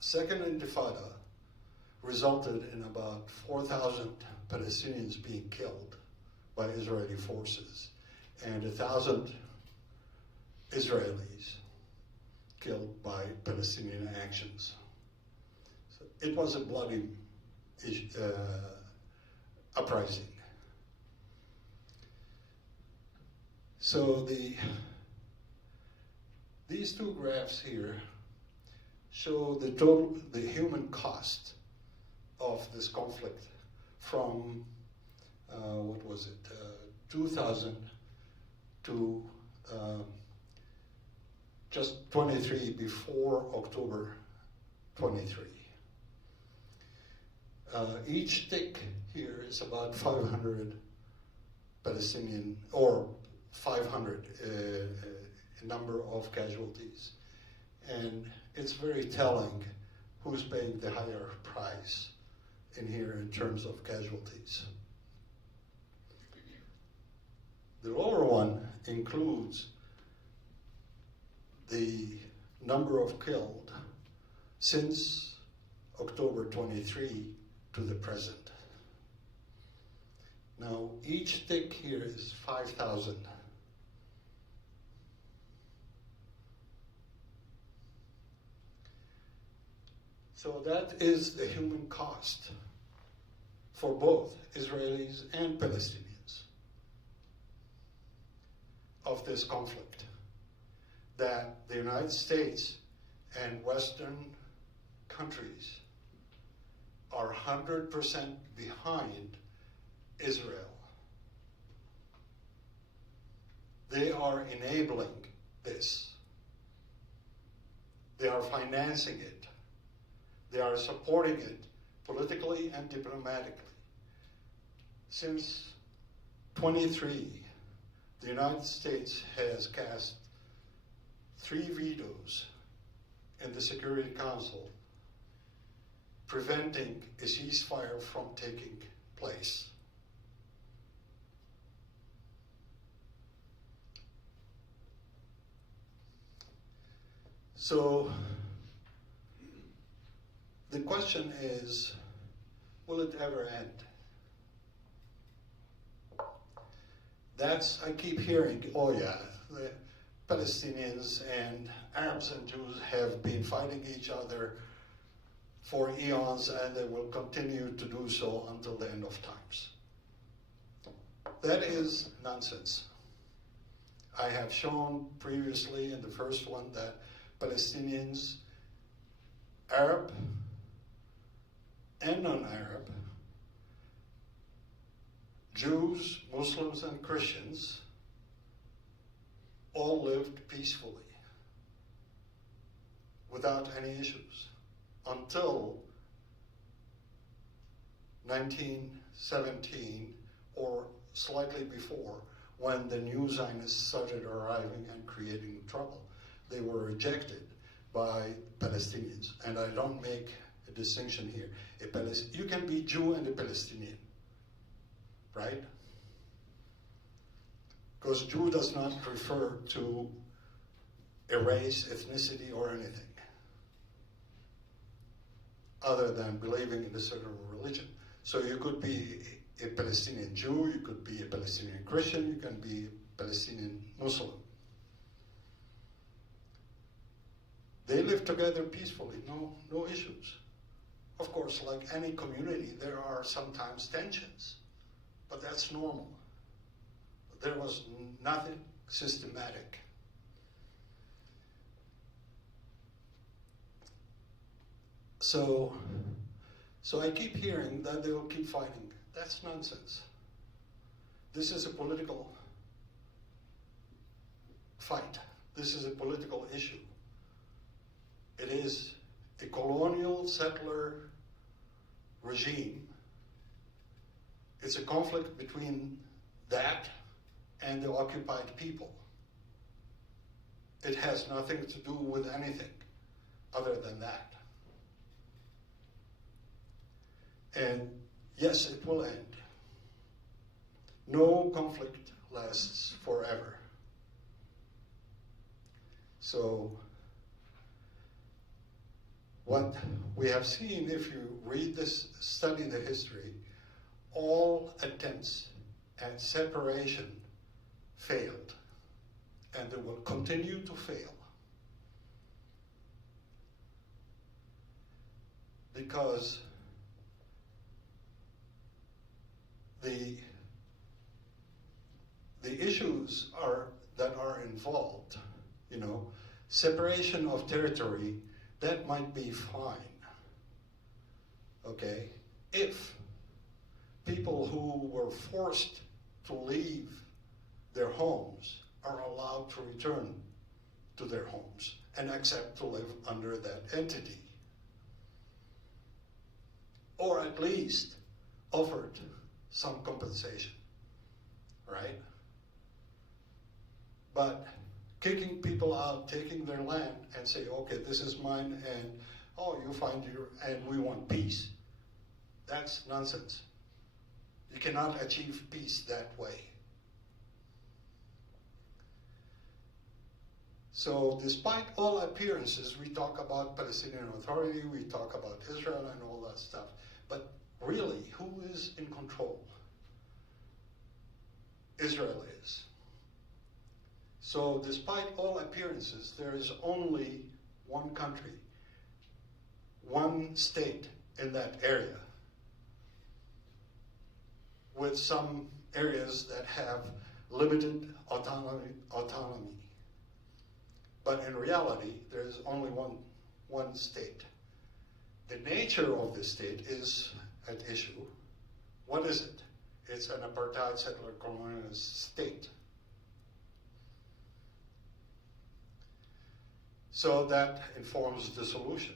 Second Intifada resulted in about 4,000 Palestinians being killed by Israeli forces, and 1,000 Israelis killed by Palestinian actions. So it was a bloody uprising. So these two graphs here show the human cost of this conflict from 2000 to just 23 before October 23. Each tick here is about 500 Palestinian, or 500 number of casualties. And it's very telling who's paying the higher price in here in terms of casualties. The lower one includes the number of killed since October 23 to the present. Now, each tick here is 5,000. So that is the human cost for both Israelis and Palestinians of this conflict, that the United States and Western countries are 100% behind Israel. They are enabling this. They are financing it. They are supporting it politically and diplomatically. Since 23, the United States has cast 3 vetoes in the Security Council preventing a ceasefire from taking place. So the question is, will it ever end? I keep hearing, oh yeah, the Palestinians and Arabs and Jews have been fighting each other for eons, and they will continue to do so until the end of times. That is nonsense. I have shown previously in the first one that Palestinians, Arab and non-Arab, Jews, Muslims, and Christians all lived peacefully without any issues until 1917 or slightly before, when the new Zionists started arriving and creating trouble. They were rejected by Palestinians, and I don't make a distinction here. You can be Jew and a Palestinian, right? Because Jew does not refer to a race, ethnicity, or anything other than believing in a certain religion. So you could be a Palestinian Jew, you could be a Palestinian Christian, you can be a Palestinian Muslim. They live together peacefully, no issues. Of course, like any community, there are sometimes tensions, but that's normal. There was nothing systematic. So I keep hearing that they will keep fighting. That's nonsense. This is a political fight. This is a political issue. It is a colonial settler regime. It's a conflict between that and the occupied people. It has nothing to do with anything other than that. And yes, it will end. No conflict lasts forever. So what we have seen, if you read this, study the history, all attempts at separation failed, and they will continue to fail. because the issues that are involved, separation of territory, that might be fine, okay, if people who were forced to leave their homes are allowed to return to their homes and accept to live under that entity. Or at least offered some compensation, right? But kicking people out, taking their land and say, okay, this is mine, and you find and we want peace. That's nonsense. You cannot achieve peace that way. So despite all appearances, we talk about Palestinian Authority, we talk about Israel and all that stuff. But really, who is in control? Israel is. So despite all appearances, there is only one country, one state in that area, with some areas that have limited autonomy. But in reality, there is only one state. The nature of the state is at issue. What is it? It's an apartheid settler colonialist state. So that informs the solution.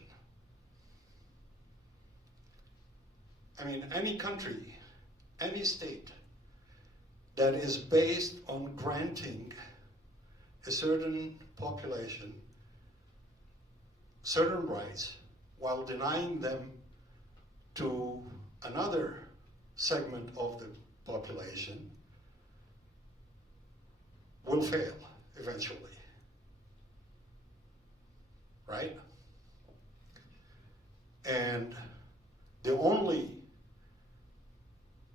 I mean, any country, any state that is based on granting a certain population certain rights while denying them to another segment of the population will fail eventually, right? And the only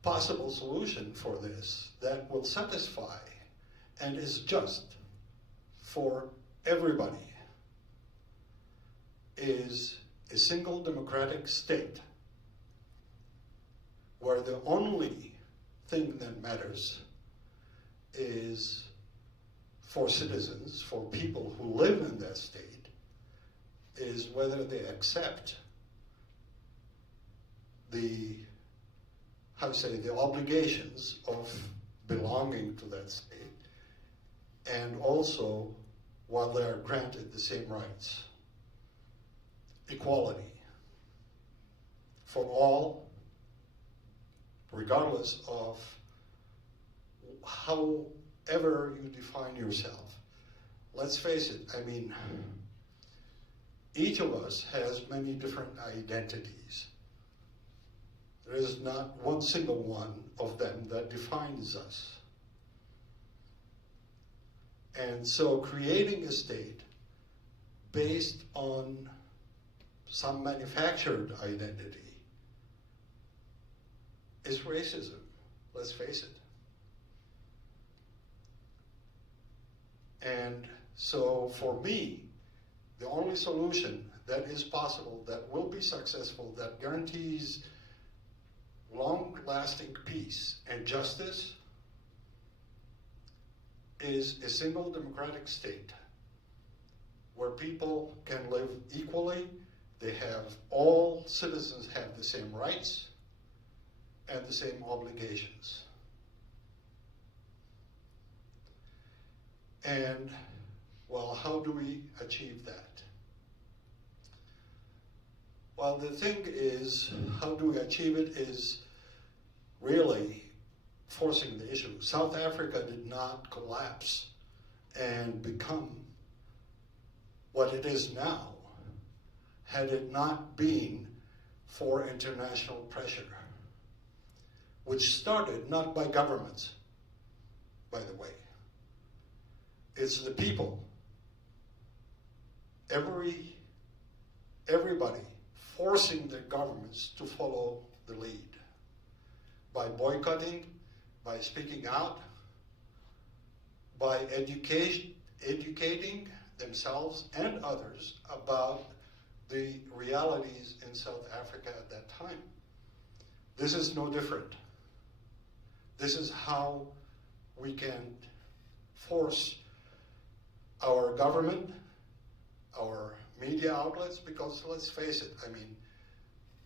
possible solution for this that will satisfy and is just for everybody is a single democratic state where the only thing that matters is for citizens, for people who live in that state, is whether they accept the obligations of belonging to that state, and also while they are granted the same rights. Equality for all, regardless of however you define yourself. Let's face it, I mean, each of us has many different identities. There is not one single one of them that defines us. And so creating a state based on some manufactured identity is racism, let's face it. And so for me, the only solution that is possible, that will be successful, that guarantees long-lasting peace and justice is a single democratic state where people can live equally. All citizens have the same rights and the same obligations. And, well, how do we achieve that? Well, the thing is, how do we achieve it is really forcing the issue. South Africa did not collapse and become what it is now had it not been for international pressure, which started not by governments, by the way. It's the people. Everybody forcing their governments to follow the lead by boycotting, by speaking out, by educating themselves and others about the realities in South Africa at that time. This is no different. This is how we can force our government, our media outlets, because let's face it, I mean,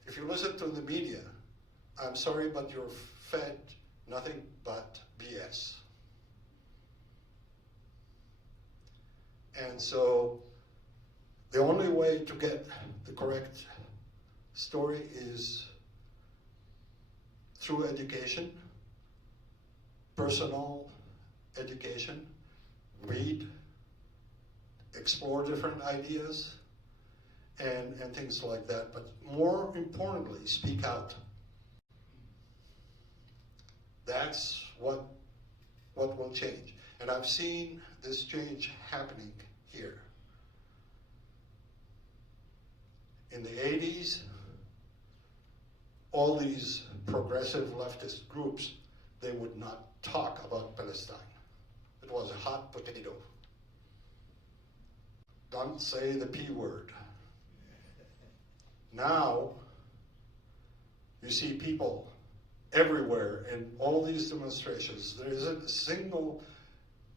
if you listen to the media, I'm sorry, but you're fed nothing but BS. And so the only way to get the correct story is through education, personal education, read, explore different ideas, and things like that. But more importantly, speak out. That's what will change. And I've seen this change happening here. In the 80s, all these progressive leftist groups, they would not talk about Palestine. It was a hot potato. Don't say the P word. Now, you see people everywhere in all these demonstrations. There isn't a single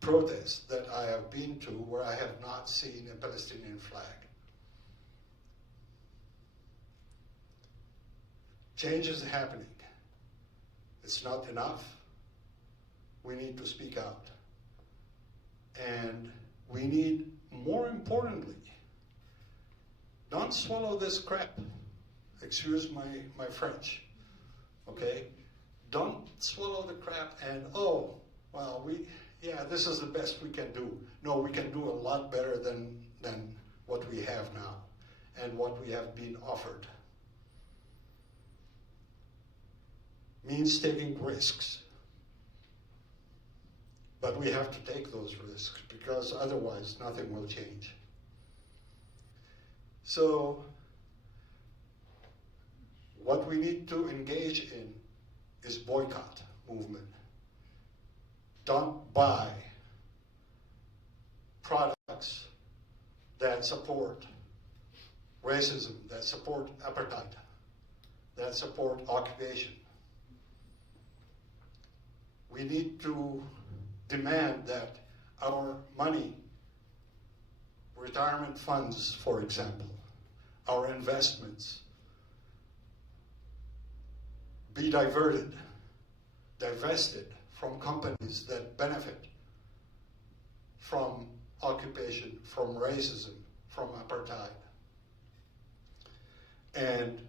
protest that I have been to where I have not seen a Palestinian flag. Change is happening. It's not enough. We need to speak out. And we need, more importantly, don't swallow this crap. Excuse my French, okay? Don't swallow the crap and, oh, well, this is the best we can do. No, we can do a lot better than what we have now and what we have been offered. Means taking risks. But we have to take those risks because otherwise nothing will change. So what we need to engage in is boycott movement. Don't buy products that support racism, that support apartheid, that support occupation. We need to demand that our money, retirement funds, for example, our investments, be divested from companies that benefit from occupation, from racism, from apartheid. And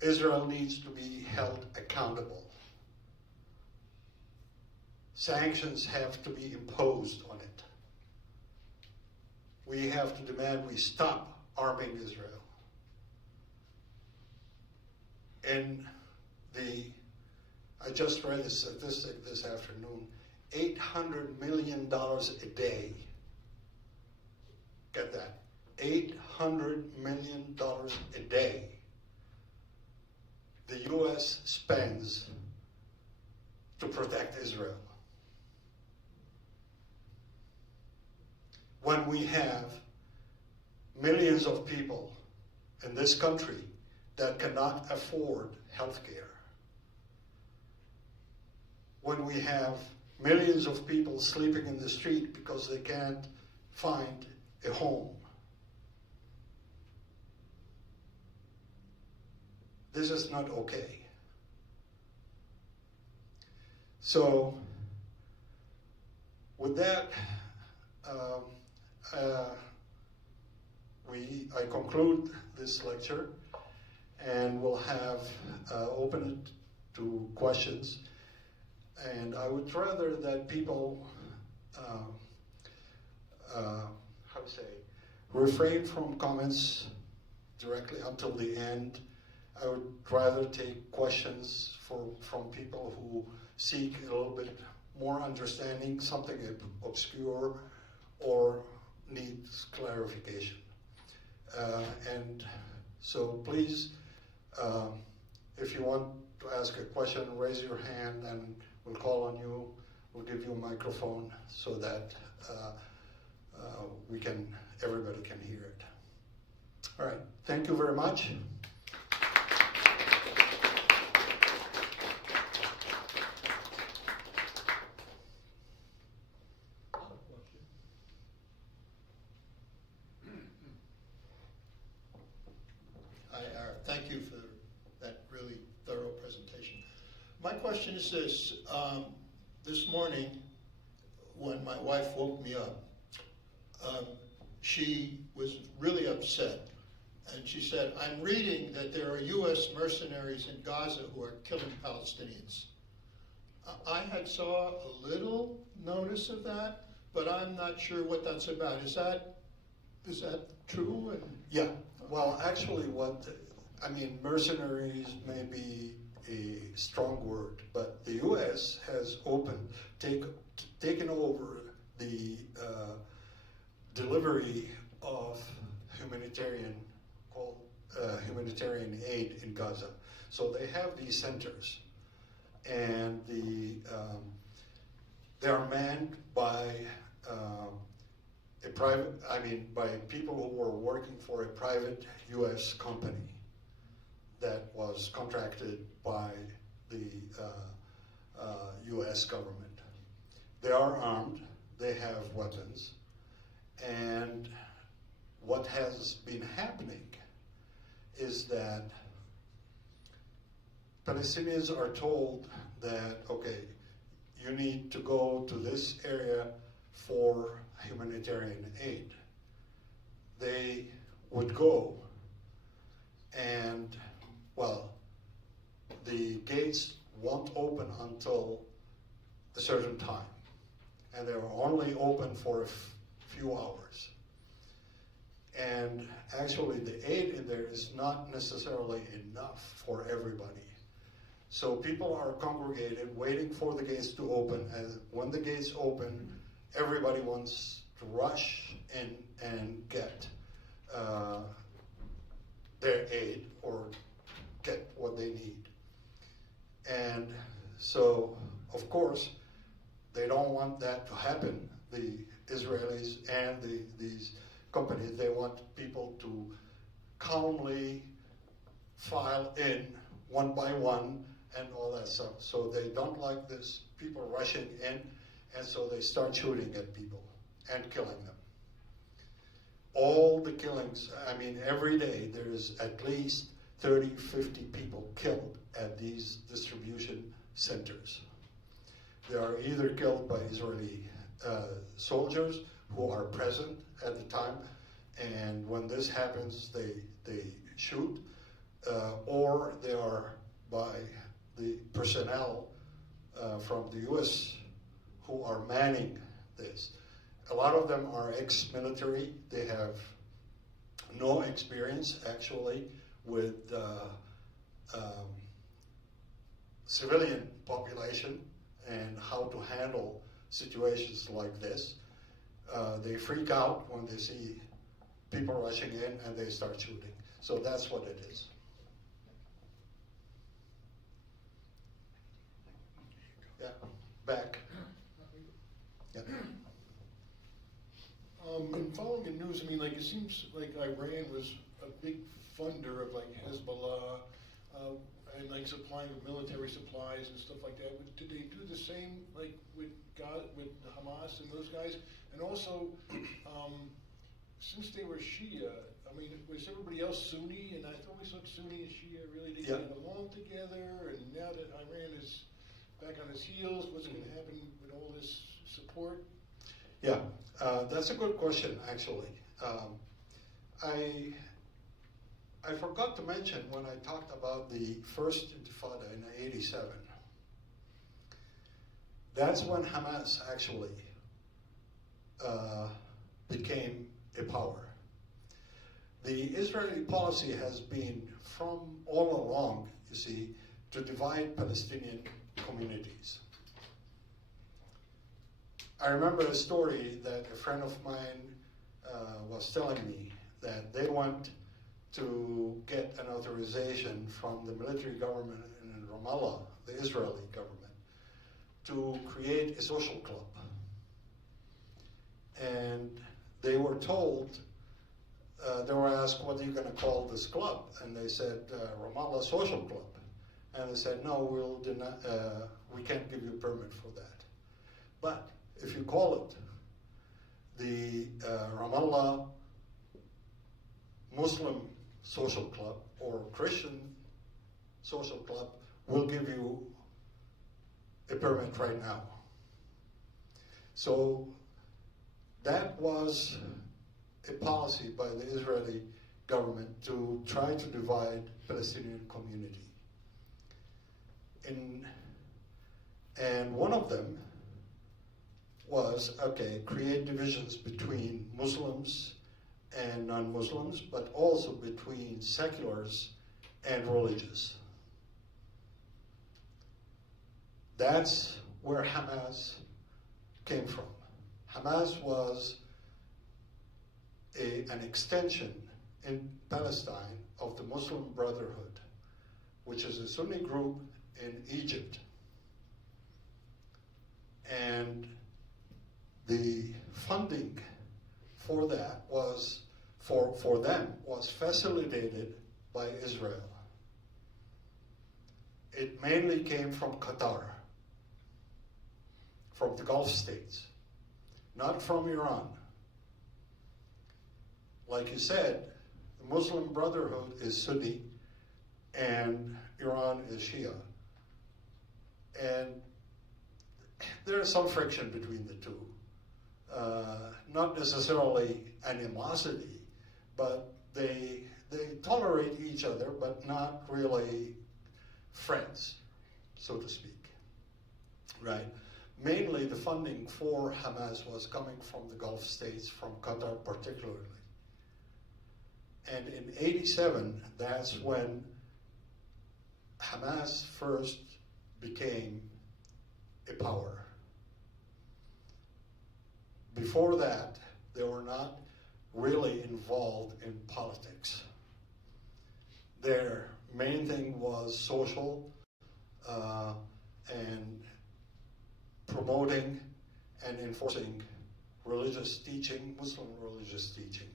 Israel needs to be held accountable. Sanctions have to be imposed on it. We have to demand we stop arming Israel. I just read a statistic this afternoon, $800 million a day. Get that? $800 million a day the U.S. spends to protect Israel. When we have millions of people in this country that cannot afford health care, when we have millions of people sleeping in the street because they can't find a home, this is not okay. So, with that, I conclude this lecture, and we'll have open it to questions. And I would rather that people, refrain from comments directly until the end. I would rather take questions from people who seek a little bit more understanding, something obscure or needs clarification. And so please, if you want to ask a question, raise your hand and we'll call on you. We'll give you a microphone so that everybody can hear it. All right, thank you very much. Thank you for that really thorough presentation. My question is this. This morning, when my wife woke me up, she was really upset. And she said, I'm reading that there are U.S. mercenaries in Gaza who are killing Palestinians. I had saw a little notice of that, but I'm not sure what that's about. Is that true? And yeah, well, actually mercenaries may be a strong word, but the U.S. has taken over the delivery of humanitarian aid in Gaza. So they have these centers, and they are manned by by people who were working for a private U.S. company that was contracted by the U.S. government. They are armed, they have weapons, and what has been happening is that Palestinians are told that, okay, you need to go to this area for humanitarian aid. They would go, and the gates won't open until a certain time, and they're only open for a few hours. And actually the aid in there is not necessarily enough for everybody. So people are congregated waiting for the gates to open, and when the gates open, everybody wants to rush in and get their aid or get what they need. And so, of course, they don't want that to happen. The Israelis and these companies, they want people to calmly file in one by one and all that stuff. So they don't like this people rushing in, and so they start shooting at people and killing them. All the killings, every day there's at least 30, 50 people killed at these distribution centers. They are either killed by Israeli soldiers who are present at the time, and when this happens, they shoot, or they are by the personnel from the U.S. who are manning this. A lot of them are ex-military. They have no experience, actually, with civilian population and how to handle situations like this. They freak out when they see people rushing in and they start shooting. So that's what it is. Yeah, back. Yeah. In following the news, it seems like Iran was a big funder of Hezbollah and supplying of military supplies and stuff like that. Did they do the same with Hamas and those guys? And also, since they were Shia, was everybody else Sunni? And I thought we saw Sunni and Shia really to get along together. And now that Iran is back on its heels, what's going to happen with all this support? Yeah, that's a good question, actually. I forgot to mention when I talked about the first Intifada in '87. That's when Hamas actually became a power. The Israeli policy has been from all along, you see, to divide Palestinian communities. I remember a story that a friend of mine was telling me that they went to get an authorization from the military government in Ramallah, the Israeli government, to create a social club. And they were told they were asked, what are you going to call this club? And they said, Ramallah Social Club. And they said, no, we can't give you a permit for that. But if you call it the Ramallah Muslim Social Club or Christian Social Club, we'll give you a permit right now. So that was a policy by the Israeli government to try to divide Palestinian community. And one of them was, okay, create divisions between Muslims and non-Muslims, but also between seculars and religious. That's where Hamas came from. Hamas was an extension in Palestine of the Muslim Brotherhood, which is a Sunni group in Egypt. And the funding for that was, for them, was facilitated by Israel. It mainly came from Qatar, from the Gulf states, not from Iran. Like you said, the Muslim Brotherhood is Sunni and Iran is Shia. And there is some friction between the two. Not necessarily animosity, but they tolerate each other, but not really friends, so to speak, right? Mainly the funding for Hamas was coming from the Gulf states, from Qatar particularly. And in '87, that's when Hamas first became a power. Before that, they were not really involved in politics. Their main thing was social and promoting and enforcing religious teaching, Muslim religious teaching.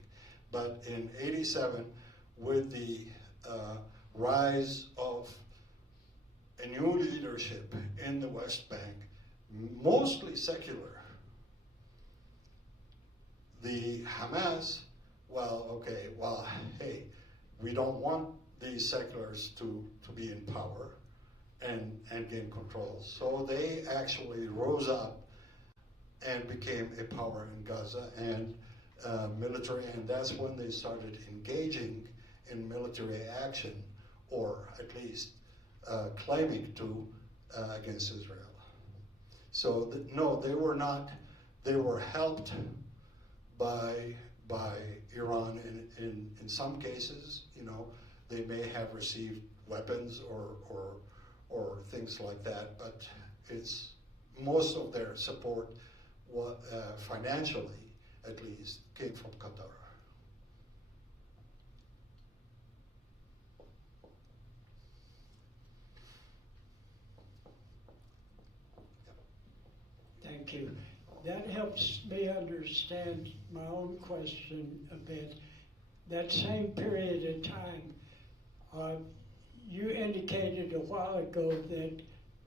But in '87, with the rise of a new leadership in the West Bank, mostly secular, the Hamas, hey, we don't want these seculars to be in power and gain control. So they actually rose up and became a power in Gaza and military, and that's when they started engaging in military action, or at least claiming to against Israel. So no, they were not. They were helped by Iran in some cases. You know, they may have received weapons or things like that, but it's most of their support, financially at least, came from Qatar. Thank you. That helps me understand my own question a bit. That same period of time, you indicated a while ago that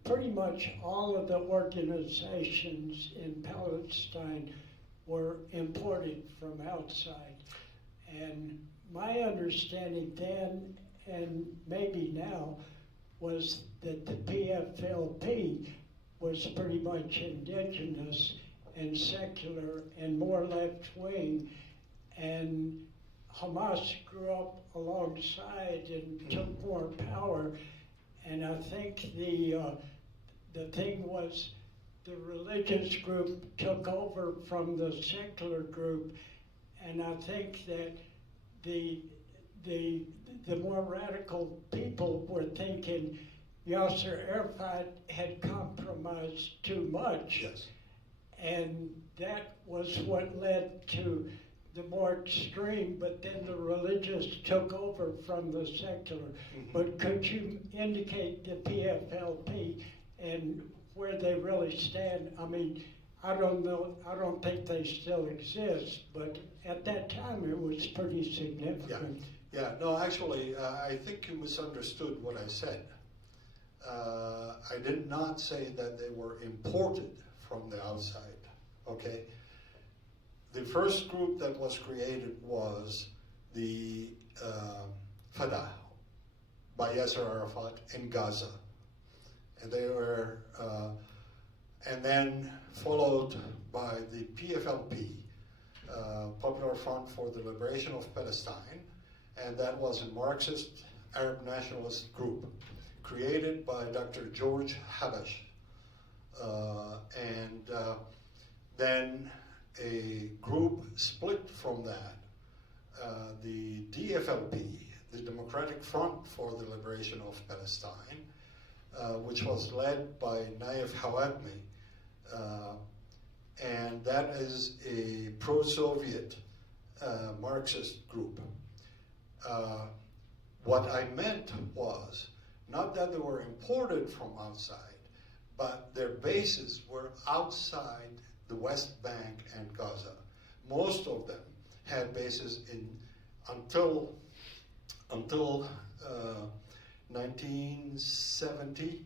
pretty much all of the organizations in Palestine were imported from outside. And my understanding then, and maybe now, was that the PFLP was pretty much indigenous and secular and more left-wing, and Hamas grew up alongside and took more power. And I think the thing was the religious group took over from the secular group, and I think that the more radical people were thinking Yasser Arafat had compromised too much. Yes. And that was what led to the more extreme, but then the religious took over from the secular. Mm-hmm. But could you indicate the PFLP and where they really stand? I mean, I don't know, I don't think they still exist, but at that time it was pretty significant. Yeah, no, actually, I think you misunderstood what I said. I did not say that they were imported from the outside, okay? The first group that was created was the Fatah by Yasser Arafat in Gaza. And they were, and then followed by the PFLP, Popular Front for the Liberation of Palestine, and that was a Marxist Arab nationalist group created by Dr. George Habash. Then a group split from that, the DFLP, the Democratic Front for the Liberation of Palestine, which was led by Naif Hawatmi, and that is a pro-Soviet Marxist group. What I meant was not that they were imported from outside, but their bases were outside the West Bank and Gaza. Most of them had bases in until 1970.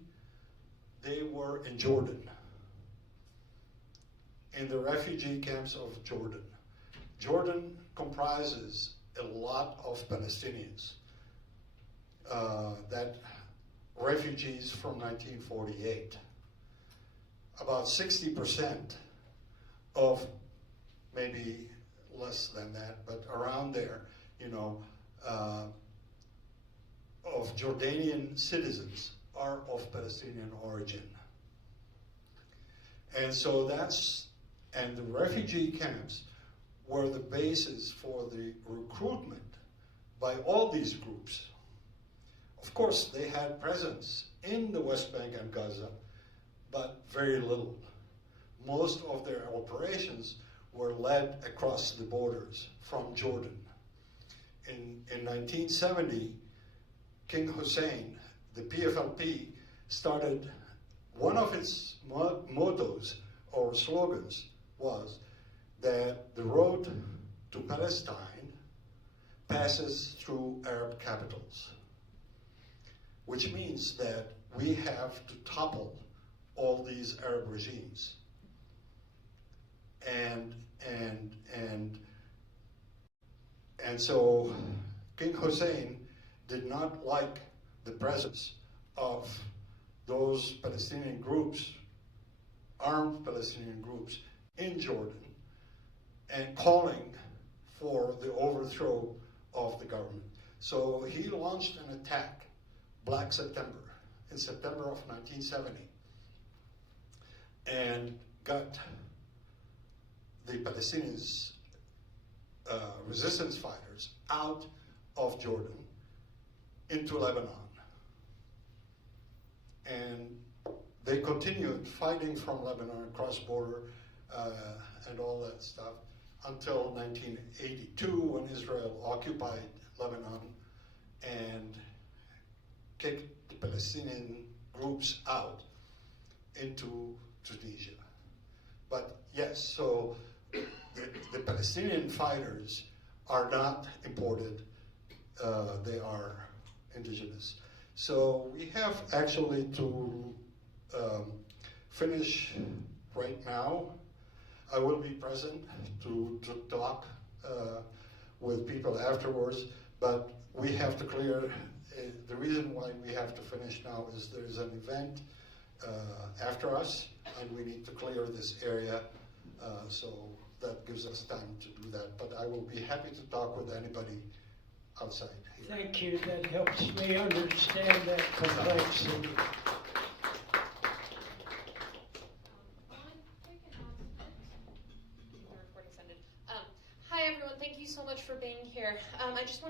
They were in Jordan, in the refugee camps of Jordan. Jordan comprises a lot of Palestinians, that refugees from 1948. About 60% of, maybe less than that, but around there, of Jordanian citizens are of Palestinian origin. And so and the refugee camps were the basis for the recruitment by all these groups. Of course, they had presence in the West Bank and Gaza, but very little. Most of their operations were led across the borders from Jordan. In 1970, King Hussein, the PFLP, started, one of its mottos or slogans was that the road to Palestine passes through Arab capitals, which means that we have to topple all these Arab regimes. And so King Hussein did not like the presence of those Palestinian groups, armed Palestinian groups in Jordan, and calling for the overthrow of the government. So he launched an attack, Black September, in September of 1970, and got the Palestinians, resistance fighters, out of Jordan into Lebanon. And they continued fighting from Lebanon, cross-border, and all that stuff, until 1982, when Israel occupied Lebanon and kicked the Palestinian groups out into Tunisia. But yes, so the Palestinian fighters are not imported, they are indigenous. So we have actually to finish right now. I will be present to talk with people afterwards, but we have to clear, the reason why we have to finish now is there's an event after us, and we need to clear this area, so that gives us time to do that. But I will be happy to talk with anybody outside here. Thank you, that helps me understand that complexity. Hi everyone, thank you so much for being here. I just want